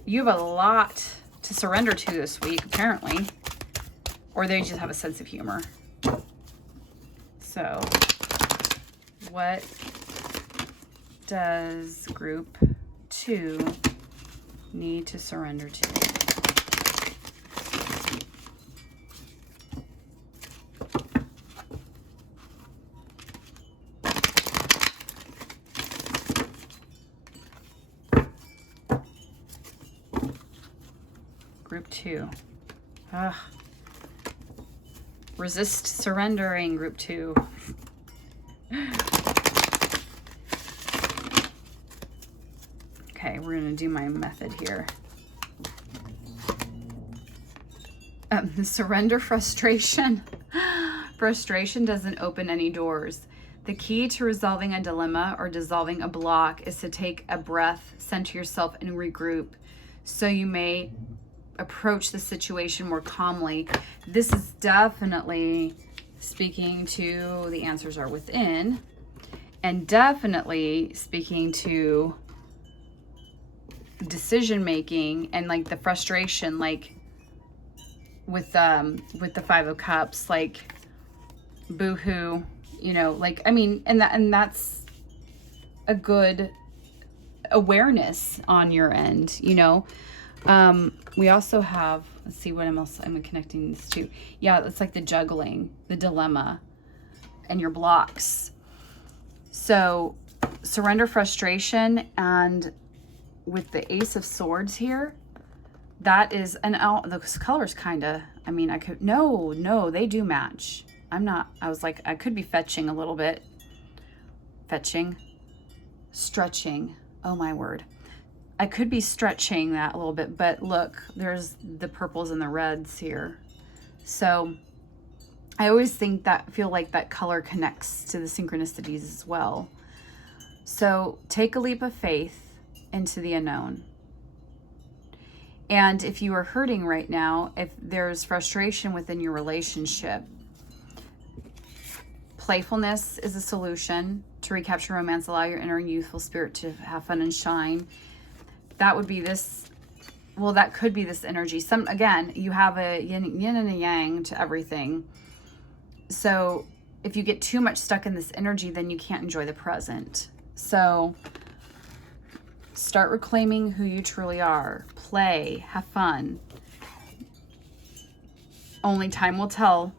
You have a lot to surrender to this week, apparently, or they just have a sense of humor. So, what does group 2 need to surrender to? Group 2. Resist surrendering, group 2. Okay, we're going to do my method here. Surrender frustration. Frustration doesn't open any doors. The key to resolving a dilemma or dissolving a block is to take a breath, center yourself, and regroup so you may approach the situation more calmly. This is definitely speaking to the answers are within, and definitely speaking to decision making and like the frustration, like with the 5 of Cups, like boo-hoo, like, I mean, and that's a good awareness on your end. We also have, let's see what else I'm connecting this to. Yeah, it's like the juggling, the dilemma, and your blocks. So surrender frustration, and with the Ace of Swords here, that is the colors kind of, I mean, I could, no, they do match. I was like, I could be fetching a little bit. Fetching, stretching, oh my word. I could be stretching that a little bit, but look, there's the purples and the reds here. So I always feel like that color connects to the synchronicities as well. So take a leap of faith into the unknown. And if you are hurting right now, if there's frustration within your relationship, playfulness is a solution to recapture romance. Allow your inner youthful spirit to have fun and shine. That would be this, well, that could be this energy. Again, you have a yin and a yang to everything. So if you get too much stuck in this energy, then you can't enjoy the present. So start reclaiming who you truly are. Play, have fun. Only time will tell.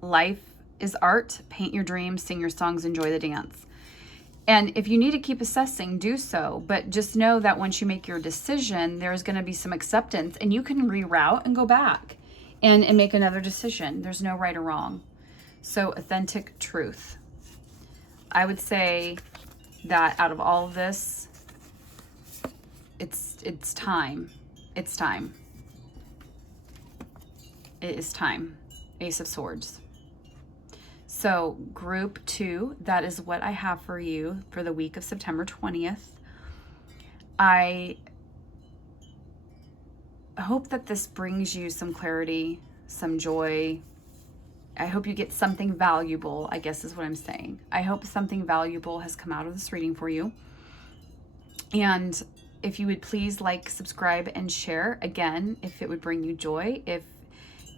Life is art. Paint your dreams, sing your songs, enjoy the dance. And if you need to keep assessing, do so. But just know that once you make your decision, there's going to be some acceptance, and you can reroute and go back and make another decision. There's no right or wrong. So authentic truth. I would say that out of all of this, it's time. It's time. It is time. Ace of Swords. So group 2, that is what I have for you for the week of September 20th. I hope that this brings you some clarity, some joy. I hope you get something valuable, I guess is what I'm saying. I hope something valuable has come out of this reading for you. And if you would please like, subscribe, and share, again, if it would bring you joy, if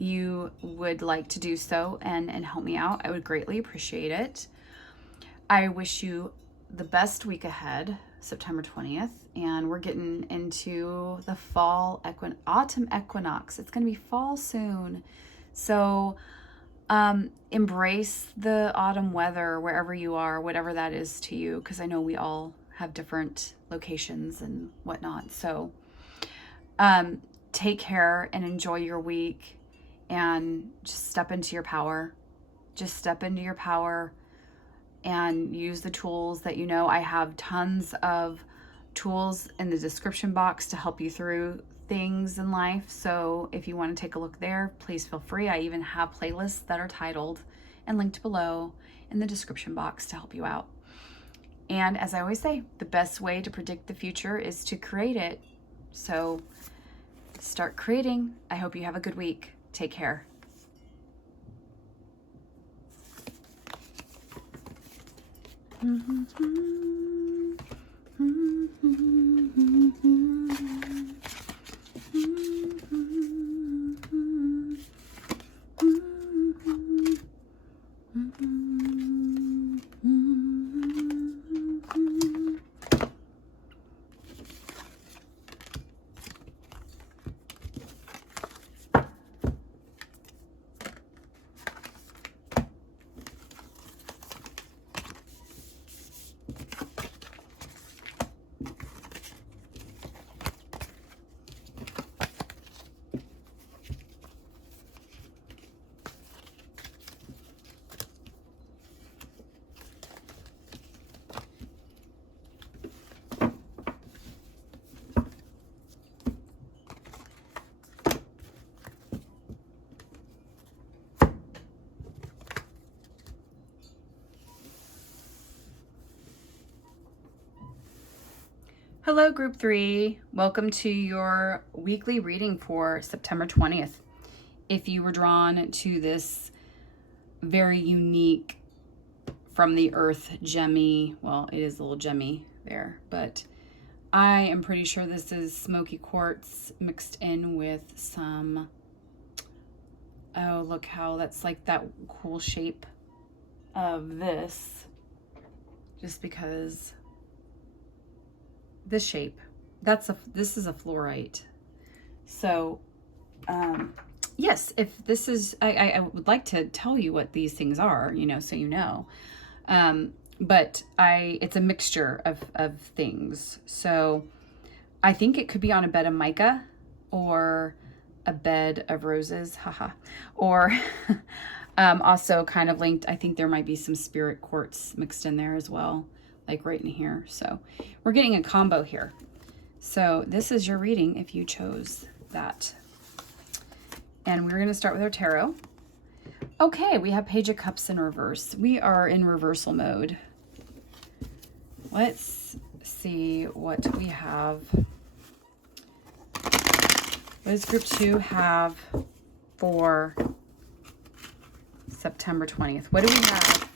you would like to do so and help me out, I would greatly appreciate it. I wish you the best week ahead, September 20th, and we're getting into the autumn equinox. It's going to be fall soon. So embrace the autumn weather wherever you are, whatever that is to you, because I know we all have different locations and whatnot. So take care and enjoy your week. And just step into your power. Just step into your power and use the tools that you know. I have tons of tools in the description box to help you through things in life. So if you want to take a look there, please feel free. I even have playlists that are titled and linked below in the description box to help you out. And as I always say, the best way to predict the future is to create it. So start creating. I hope you have a good week. Take care. Hello, Group 3. Welcome to your weekly reading for September 20th. If you were drawn to this very unique from the earth gemmy, well, it is a little gemmy there, but I am pretty sure this is smoky quartz mixed in with some, oh, look how that's like that cool shape of this, just because this shape, this is a fluorite. So yes, if this is, I would like to tell you what these things are, you know, so you know, but it's a mixture of things. So I think it could be on a bed of mica or a bed of roses, haha, or also kind of linked, I think there might be some spirit quartz mixed in there as well, like right in here. So we're getting a combo here. So this is your reading if you chose that. And we're going to start with our tarot. Okay, we have Page of Cups in reverse. We are in reversal mode. Let's see what we have. What does Group 2 have for September 20th? What do we have?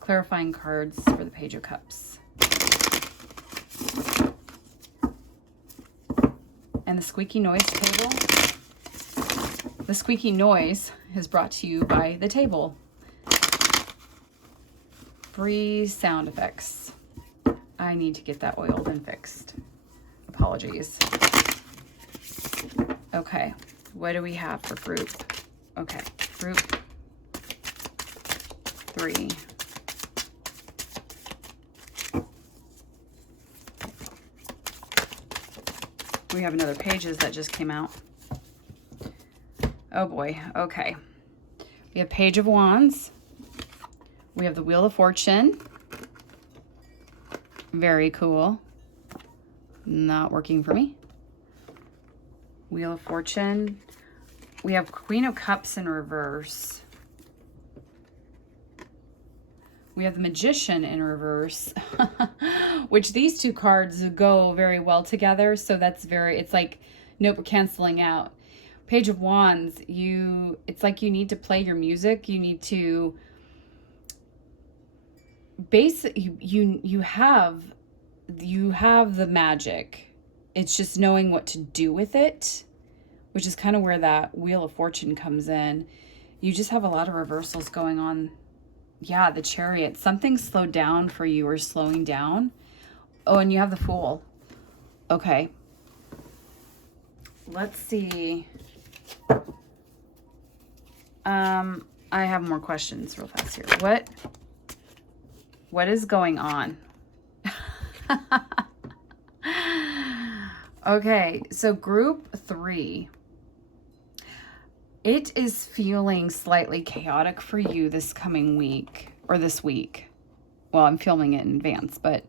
Clarifying cards for the Page of Cups. And the squeaky noise table. The squeaky noise is brought to you by the table. Free sound effects. I need to get that oiled and fixed. Apologies. Okay, what do we have for group? Okay, group 3. We have another pages that just came out. Oh boy. Okay. We have Page of Wands. We have the Wheel of Fortune. Very cool. Not working for me. Wheel of Fortune. We have Queen of Cups in reverse. We have the Magician in reverse, which these two cards go very well together. So that's it's like, nope, we're canceling out. Page of Wands, it's like you need to play your music. You need to you have the magic. It's just knowing what to do with it, which is kind of where that Wheel of Fortune comes in. You just have a lot of reversals going on. Yeah, the Chariot. Something slowed down for you or slowing down. Oh, and you have the Fool. Okay. Let's see. I have more questions real fast here. What is going on? Okay, so group 3. It is feeling slightly chaotic for you this coming week, or this week. Well, I'm filming it in advance, but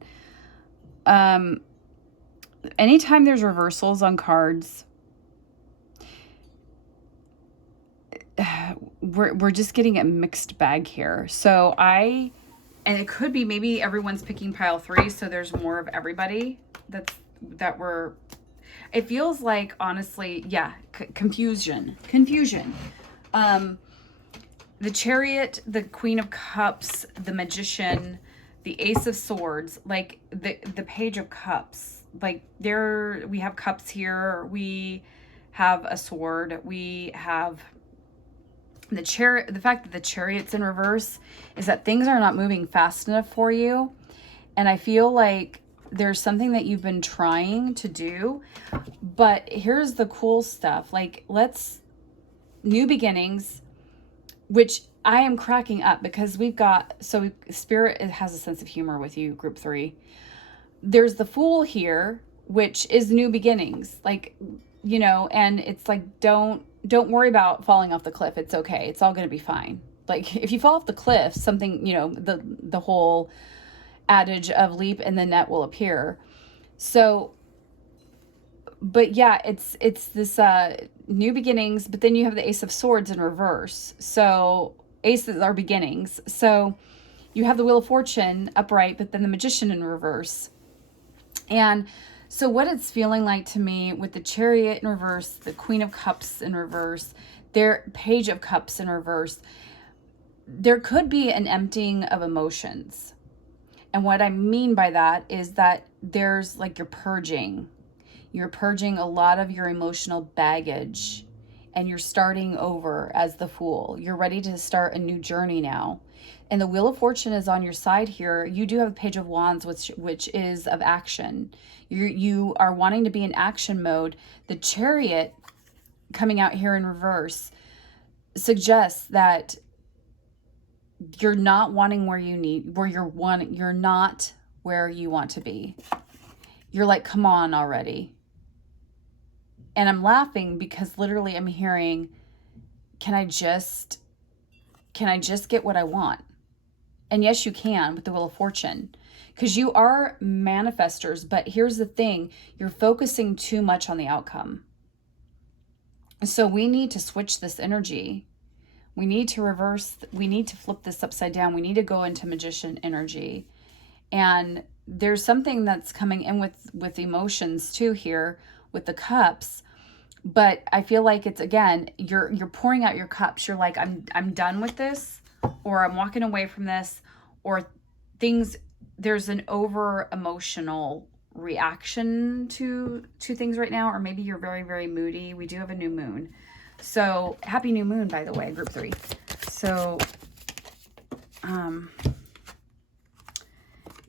anytime there's reversals on cards, we're just getting a mixed bag here. So and it could be maybe everyone's picking pile 3, so there's more of everybody it feels like, honestly, yeah, confusion. The Chariot, the Queen of Cups, the Magician, the Ace of Swords, like the Page of Cups, like we have cups here, we have a sword, we have the Chariot. The fact that the Chariot's in reverse is that things are not moving fast enough for you. And I feel like there's something that you've been trying to do, but here's the cool stuff. Like, new beginnings, which I am cracking up because Spirit has a sense of humor with you, group 3. There's the Fool here, which is new beginnings. Like, and it's like, don't worry about falling off the cliff. It's okay. It's all going to be fine. Like, if you fall off the cliff, something, the whole adage of leap and the net will appear. So, but yeah, it's this new beginnings, but then you have the Ace of Swords in reverse. So aces are beginnings. So you have the Wheel of Fortune upright, but then the Magician in reverse. And so what it's feeling like to me with the Chariot in reverse, the Queen of Cups in reverse, their Page of Cups in reverse, there could be an emptying of emotions. And what I mean by that is that there's like you're purging a lot of your emotional baggage, and you're starting over as the Fool. You're ready to start a new journey now. And the Wheel of Fortune is on your side here. You do have the Page of Wands, which is of action. You are wanting to be in action mode. The Chariot coming out here in reverse suggests that you're not wanting you're not where you want to be. You're like, come on already. And I'm laughing because literally I'm hearing, can I just get what I want? And yes, you can with the Wheel of Fortune, because you are manifestors. But here's the thing, you're focusing too much on the outcome. So we need to switch this energy. We need to flip this upside down. We need to go into Magician energy. And there's something that's coming in with emotions too here with the cups. But I feel like it's, again, you're pouring out your cups. You're like, I'm done with this, or I'm walking away from this, or there's an over emotional reaction to things right now, or maybe you're very, very moody. We do have a new moon. So happy new moon, by the way, group 3. So,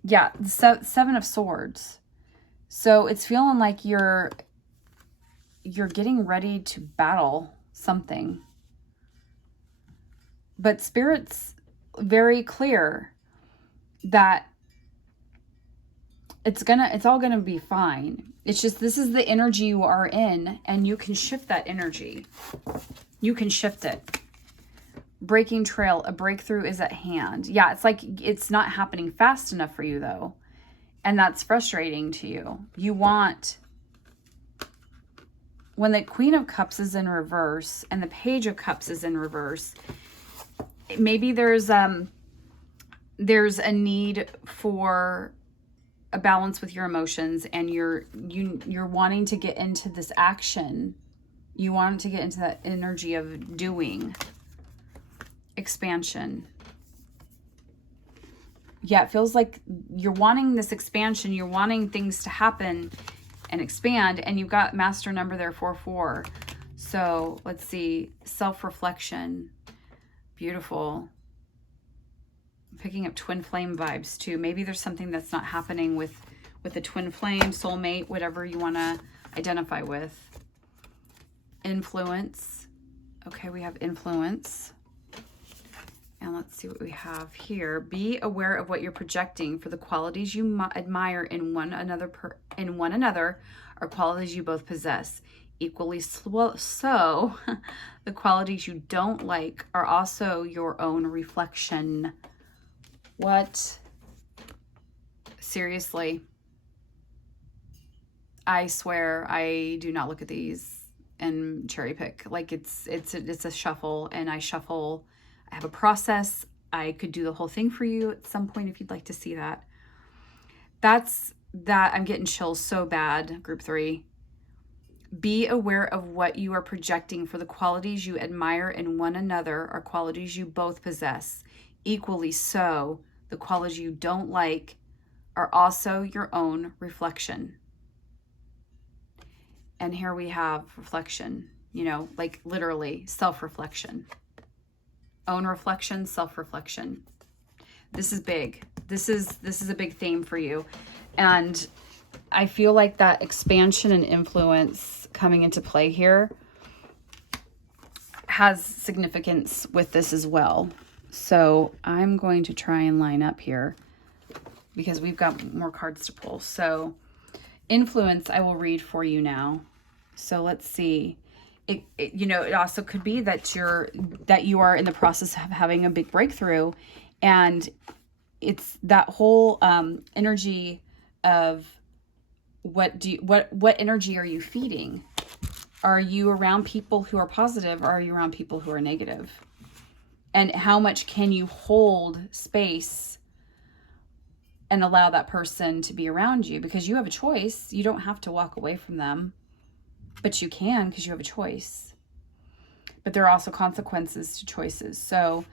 yeah, the 7 of Swords. So it's feeling like you're getting ready to battle something. But Spirit's very clear that it's all gonna be fine. It's just, this is the energy you are in, and you can shift that energy. You can shift it. Breaking trail, a breakthrough is at hand. Yeah, it's like it's not happening fast enough for you though. And that's frustrating to you. You want, when the Queen of Cups is in reverse and the Page of Cups is in reverse, maybe there's a need for a balance with your emotions, and you're wanting to get into this action. You want to get into that energy of doing, expansion. Yeah, it feels like you're wanting this expansion. You're wanting things to happen and expand, and you've got master number there, 4-4. So let's see, self-reflection, beautiful. I'm picking up twin flame vibes too. Maybe there's something that's not happening with the twin flame, soulmate, whatever you want to identify with. Influence. Okay, we have influence. And let's see what we have here. Be aware of what you're projecting, for the qualities you admire in one another are qualities you both possess. Equally so, the qualities you don't like are also your own reflection. What? Seriously. I swear I do not look at these and cherry pick. Like it's a shuffle, and I shuffle. I have a process. I could do the whole thing for you at some point if you'd like to see that. That's that. I'm getting chills so bad, group 3. Be aware of what you are projecting, for the qualities you admire in one another are qualities you both possess. Equally so, the qualities you don't like are also your own reflection. And here we have reflection, you know, like literally self-reflection. Own reflection, self-reflection. This is big. This is a big theme for you. And I feel like that expansion and influence coming into play here has significance with this as well. So I'm going to try and line up here because we've got more cards to pull. So influence, I will read for you now. So let's see. You know, it also could be that you are in the process of having a big breakthrough, and it's that whole energy of what energy are you feeding? Are you around people who are positive, or are you around people who are negative? And how much can you hold space and allow that person to be around you? Because you have a choice. You don't have to walk away from them. But you can, because you have a choice. But there are also consequences to choices. So,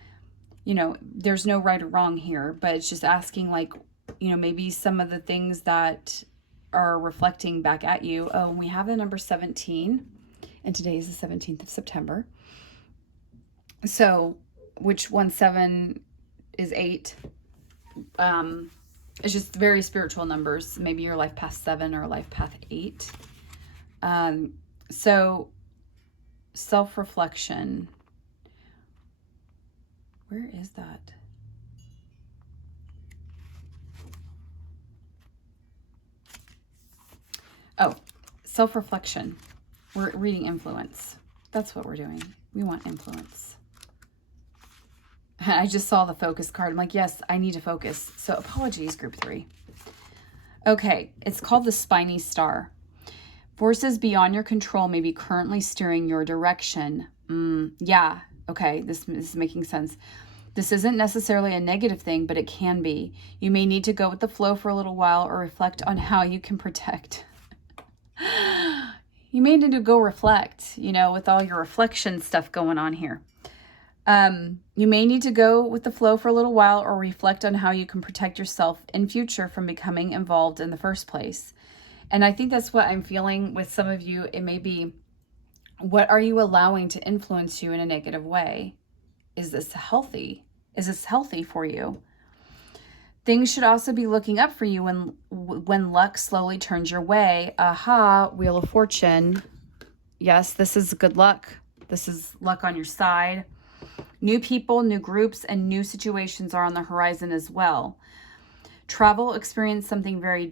you know, there's no right or wrong here, but it's just asking, like, you know, maybe some of the things that are reflecting back at you. Oh, and we have the number 17, and today is the 17th of September. So, which 7 is 8. It's just very spiritual numbers. Maybe your life path 7 or life path 8. So self-reflection, where is that? Oh, self-reflection. We're reading influence. That's what we're doing. We want influence. I just saw the focus card. I'm like, yes, I need to focus. So apologies, group 3. Okay, it's called the spiny star. Forces beyond your control may be currently steering your direction. Yeah, okay, this is making sense. This isn't necessarily a negative thing, but it can be. You may need to go with the flow for a little while, or reflect on how you can protect. You may need to go reflect, you know, with all your reflection stuff going on here. You may need to go with the flow for a little while, or reflect on how you can protect yourself in future from becoming involved in the first place. And I think that's what I'm feeling with some of you. It may be, what are you allowing to influence you in a negative way? Is this healthy? Is this healthy for you? Things should also be looking up for you when luck slowly turns your way. Aha, Wheel of Fortune. Yes, this is good luck. This is luck on your side. New people, new groups, and new situations are on the horizon as well. Travel, experience something very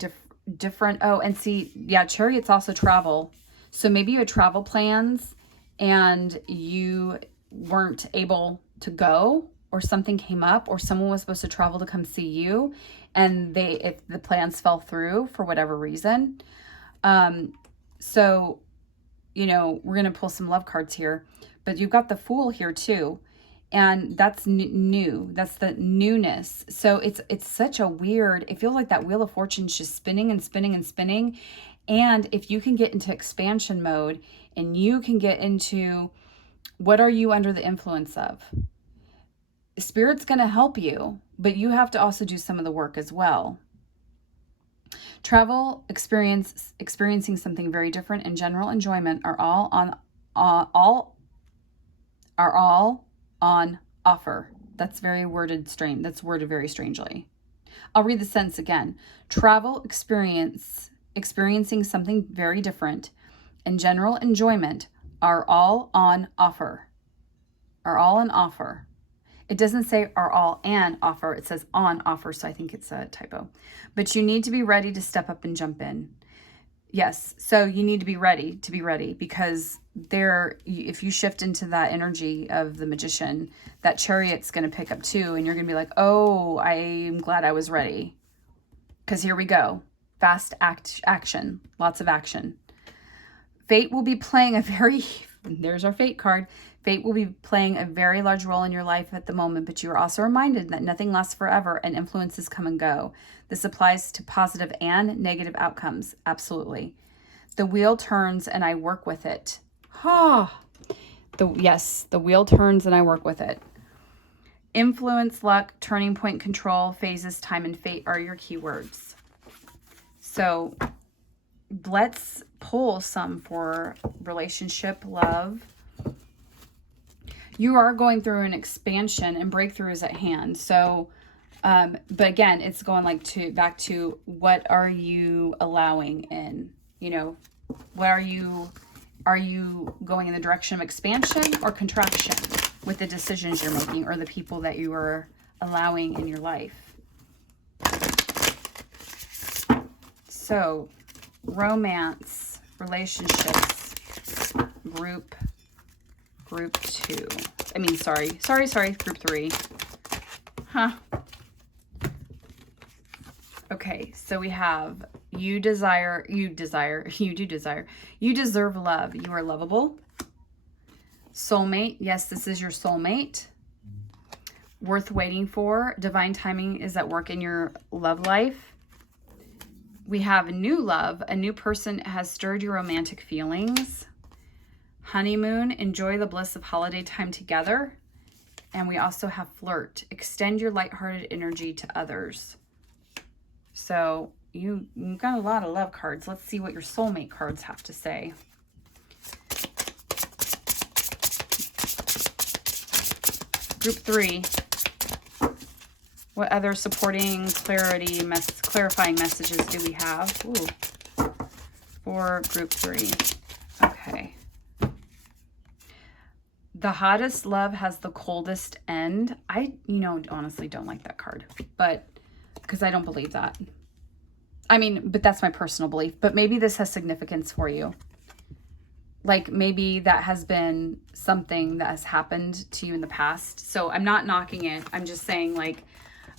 different. Oh, and see, yeah, Chariot's also travel. So maybe you had travel plans and you weren't able to go, or something came up, or someone was supposed to travel to come see you, and if the plans fell through for whatever reason. So, you know, we're going to pull some love cards here, but you've got the Fool here too. And that's new. That's the newness. So it's such a weird, it feels like that Wheel of Fortune's just spinning and spinning and spinning. And if you can get into expansion mode and you can get into, what are you under the influence of? Spirit's going to help you, but you have to also do some of the work as well. Travel, experiencing something very different, and general enjoyment are all on offer. That's very worded strange. That's worded very strangely. I'll read the sentence again. Travel, experiencing something very different, and general enjoyment are all on offer. Are all on offer. It doesn't say are all an offer. It says on offer. So I think it's a typo. But you need to be ready to step up and jump in. Yes. So you need to be ready because if you shift into that energy of the Magician, that Chariot's going to pick up too. And you're going to be like, oh, I'm glad I was ready. Because here we go. Fast action. Lots of action. Fate will be playing there's our Fate card. Fate will be playing a very large role in your life at the moment, but you are also reminded that nothing lasts forever and influences come and go. This applies to positive and negative outcomes. Absolutely. The wheel turns and I work with it. The wheel turns and I work with it. Influence, luck, turning point, control, phases, time, and fate are your keywords. So let's pull some for relationship, love. You are going through an expansion and breakthrough is at hand. So, but again, it's going back to what are you allowing in? You know, what are you going in the direction of expansion or contraction with the decisions you're making or the people that you are allowing in your life? So, romance, relationships, group 2. Group 3. Okay, so we have you deserve love. You are lovable. Soulmate. Yes, this is your soulmate. Worth waiting for. Divine timing is at work in your love life. We have new love. A new person has stirred your romantic feelings. Honeymoon, enjoy the bliss of holiday time together. And we also have flirt. Extend your lighthearted energy to others. So you've got a lot of love cards. Let's see what your soulmate cards have to say. Group 3. What other supporting clarifying messages do we have? For group 3. Okay. The hottest love has the coldest end. I, honestly don't like that card, but because I don't believe that. But that's my personal belief. But maybe this has significance for you. Like maybe that has been something that has happened to you in the past. So I'm not knocking it. I'm just saying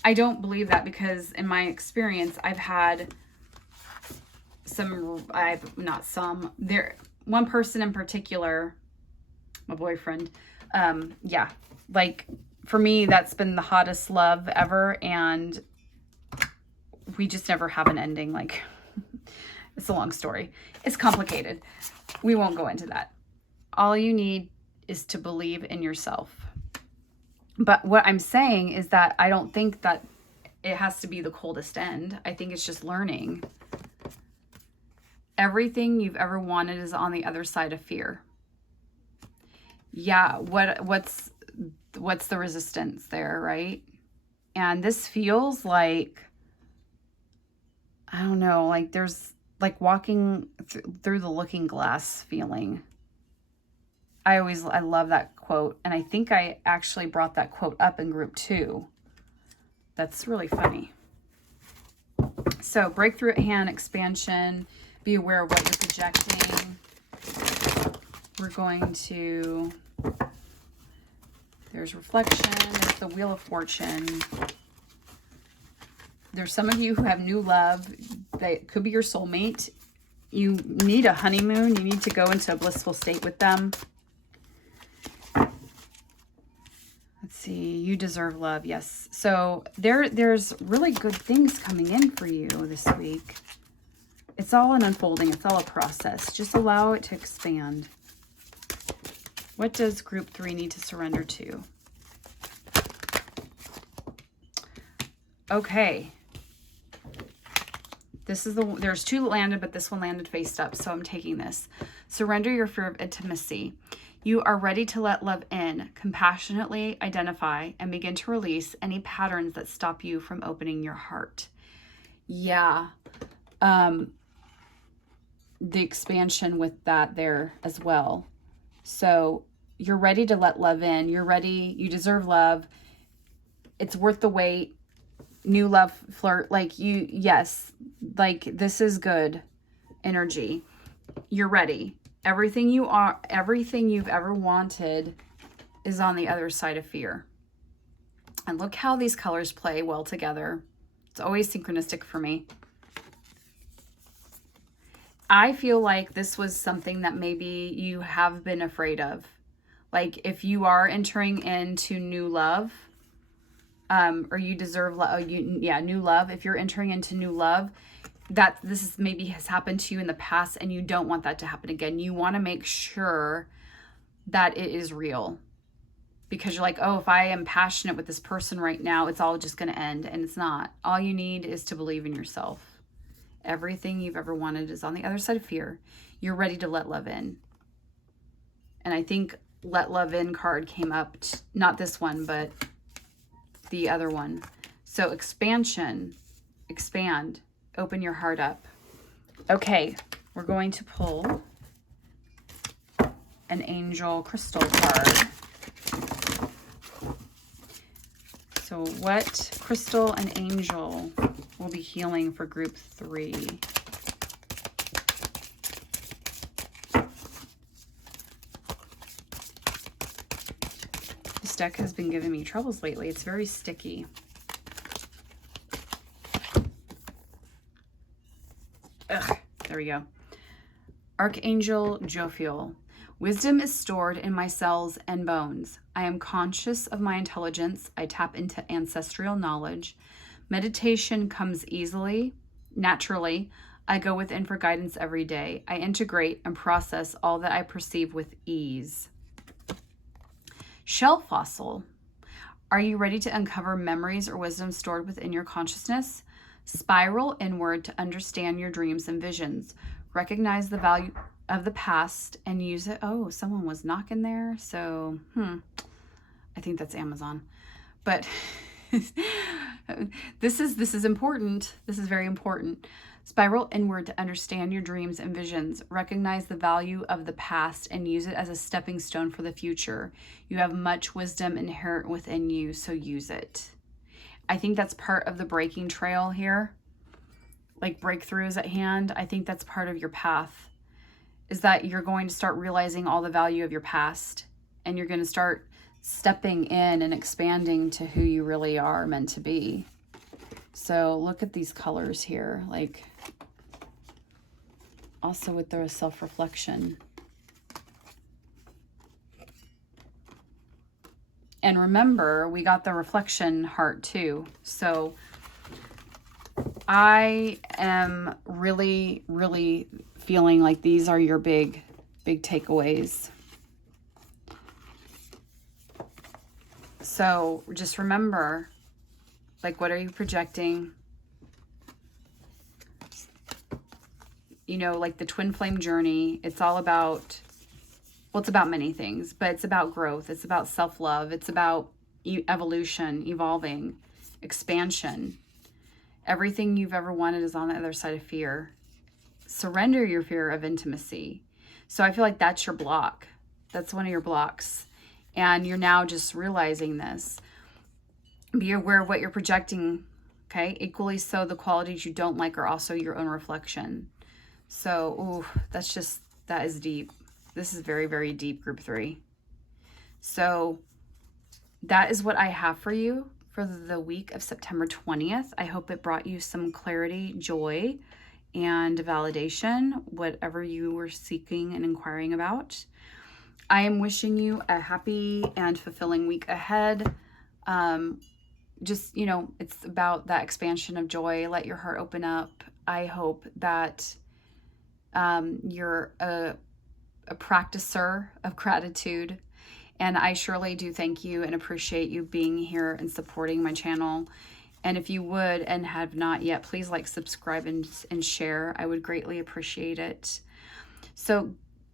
I don't believe that because in my experience, I've had one person in particular, my boyfriend. For me, that's been the hottest love ever. And we just never have an ending. It's a long story. It's complicated. We won't go into that. All you need is to believe in yourself. But what I'm saying is that I don't think that it has to be the coldest end. I think it's just learning. Everything you've ever wanted is on the other side of fear. Yeah, what's the resistance there, right? And this feels like, I don't know, there's walking through the looking glass feeling. I love that quote. And I think I actually brought that quote up in group 2. That's really funny. So breakthrough at hand, expansion, be aware of what you're projecting. We're going to, there's reflection, there's the Wheel of Fortune. There's some of you who have new love. That could be your soulmate. You need a honeymoon. You need to go into a blissful state with them. Let's see. You deserve love. Yes. So there's really good things coming in for you this week. It's all an unfolding. It's all a process. Just allow it to expand. What does group 3 need to surrender to? Okay. This is there's 2 that landed, but this one landed face up, so I'm taking this. Surrender your fear of intimacy. You are ready to let love in, compassionately identify, and begin to release any patterns that stop you from opening your heart. Yeah. The expansion with that there as well. So you're ready to let love in. You're ready. You deserve love. It's worth the wait. New love flirt. Like yes, like this is good energy. You're ready. Everything you've ever wanted is on the other side of fear. And look how these colors play well together. It's always synchronistic for me. I feel like this was something that maybe you have been afraid of. Like if you are entering into new love, or you deserve love, new love. If you're entering into new love, that this is maybe has happened to you in the past and you don't want that to happen again. You want to make sure that it is real, because you're like, oh, if I am passionate with this person right now, it's all just going to end. And it's not. All you need is to believe in yourself. Everything you've ever wanted is on the other side of fear. You're ready to let love in. And I think let love in card came up, not this one, but the other one. So expansion, expand, open your heart up. Okay, we're going to pull an angel crystal card. So what crystal and angel will be healing for group 3? This deck has been giving me troubles lately. It's very sticky. Ugh, there we go. Archangel Jophiel. Wisdom is stored in my cells and bones. I am conscious of my intelligence. I tap into ancestral knowledge. Meditation comes easily, naturally. I go within for guidance every day. I integrate and process all that I perceive with ease. Shell fossil. Are you ready to uncover memories or wisdom stored within your consciousness? Spiral inward to understand your dreams and visions. Recognize the value of the past and use it. Oh, someone was knocking there. So, I think that's Amazon. But this is important. This is very important. Spiral inward to understand your dreams and visions. Recognize the value of the past and use it as a stepping stone for the future. You have much wisdom inherent within you, so use it. I think that's part of the breaking trail here. Like breakthrough is at hand. I think that's part of your path, is that you're going to start realizing all the value of your past, and you're going to start stepping in and expanding to who you really are meant to be. So look at these colors here, like also with the self-reflection. And remember, we got the reflection heart too. So I am really, really feeling like these are your big takeaways. So just remember, like, what are you projecting? You know, like the twin flame journey, it's all about, well, it's about many things, but it's about growth. It's about self-love. It's about evolution, evolving, expansion. Everything you've ever wanted is on the other side of fear. Surrender your fear of intimacy. So I feel like that's your block. That's one of your blocks. And you're now just realizing this. Be aware of what you're projecting Okay, equally so, the qualities you don't like are also your own reflection. So, ooh, that is deep. This is very, very deep, group 3. So that is what I have for you for the week of September 20th. I hope it brought you some clarity, joy, and validation, whatever you were seeking and inquiring about. I am wishing you a happy and fulfilling week ahead. Just, it's about that expansion of joy. Let your heart open up. I hope that you're a practicer of gratitude. And I surely do thank you and appreciate you being here and supporting my channel. And if you would and have not yet, please like, subscribe, and share. I would greatly appreciate it. So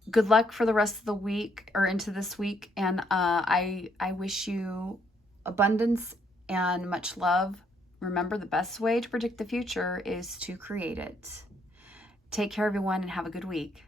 good luck for the rest of the week or into this week. And I wish you abundance and much love. Remember, the best way to predict the future is to create it. Take care, everyone, and have a good week.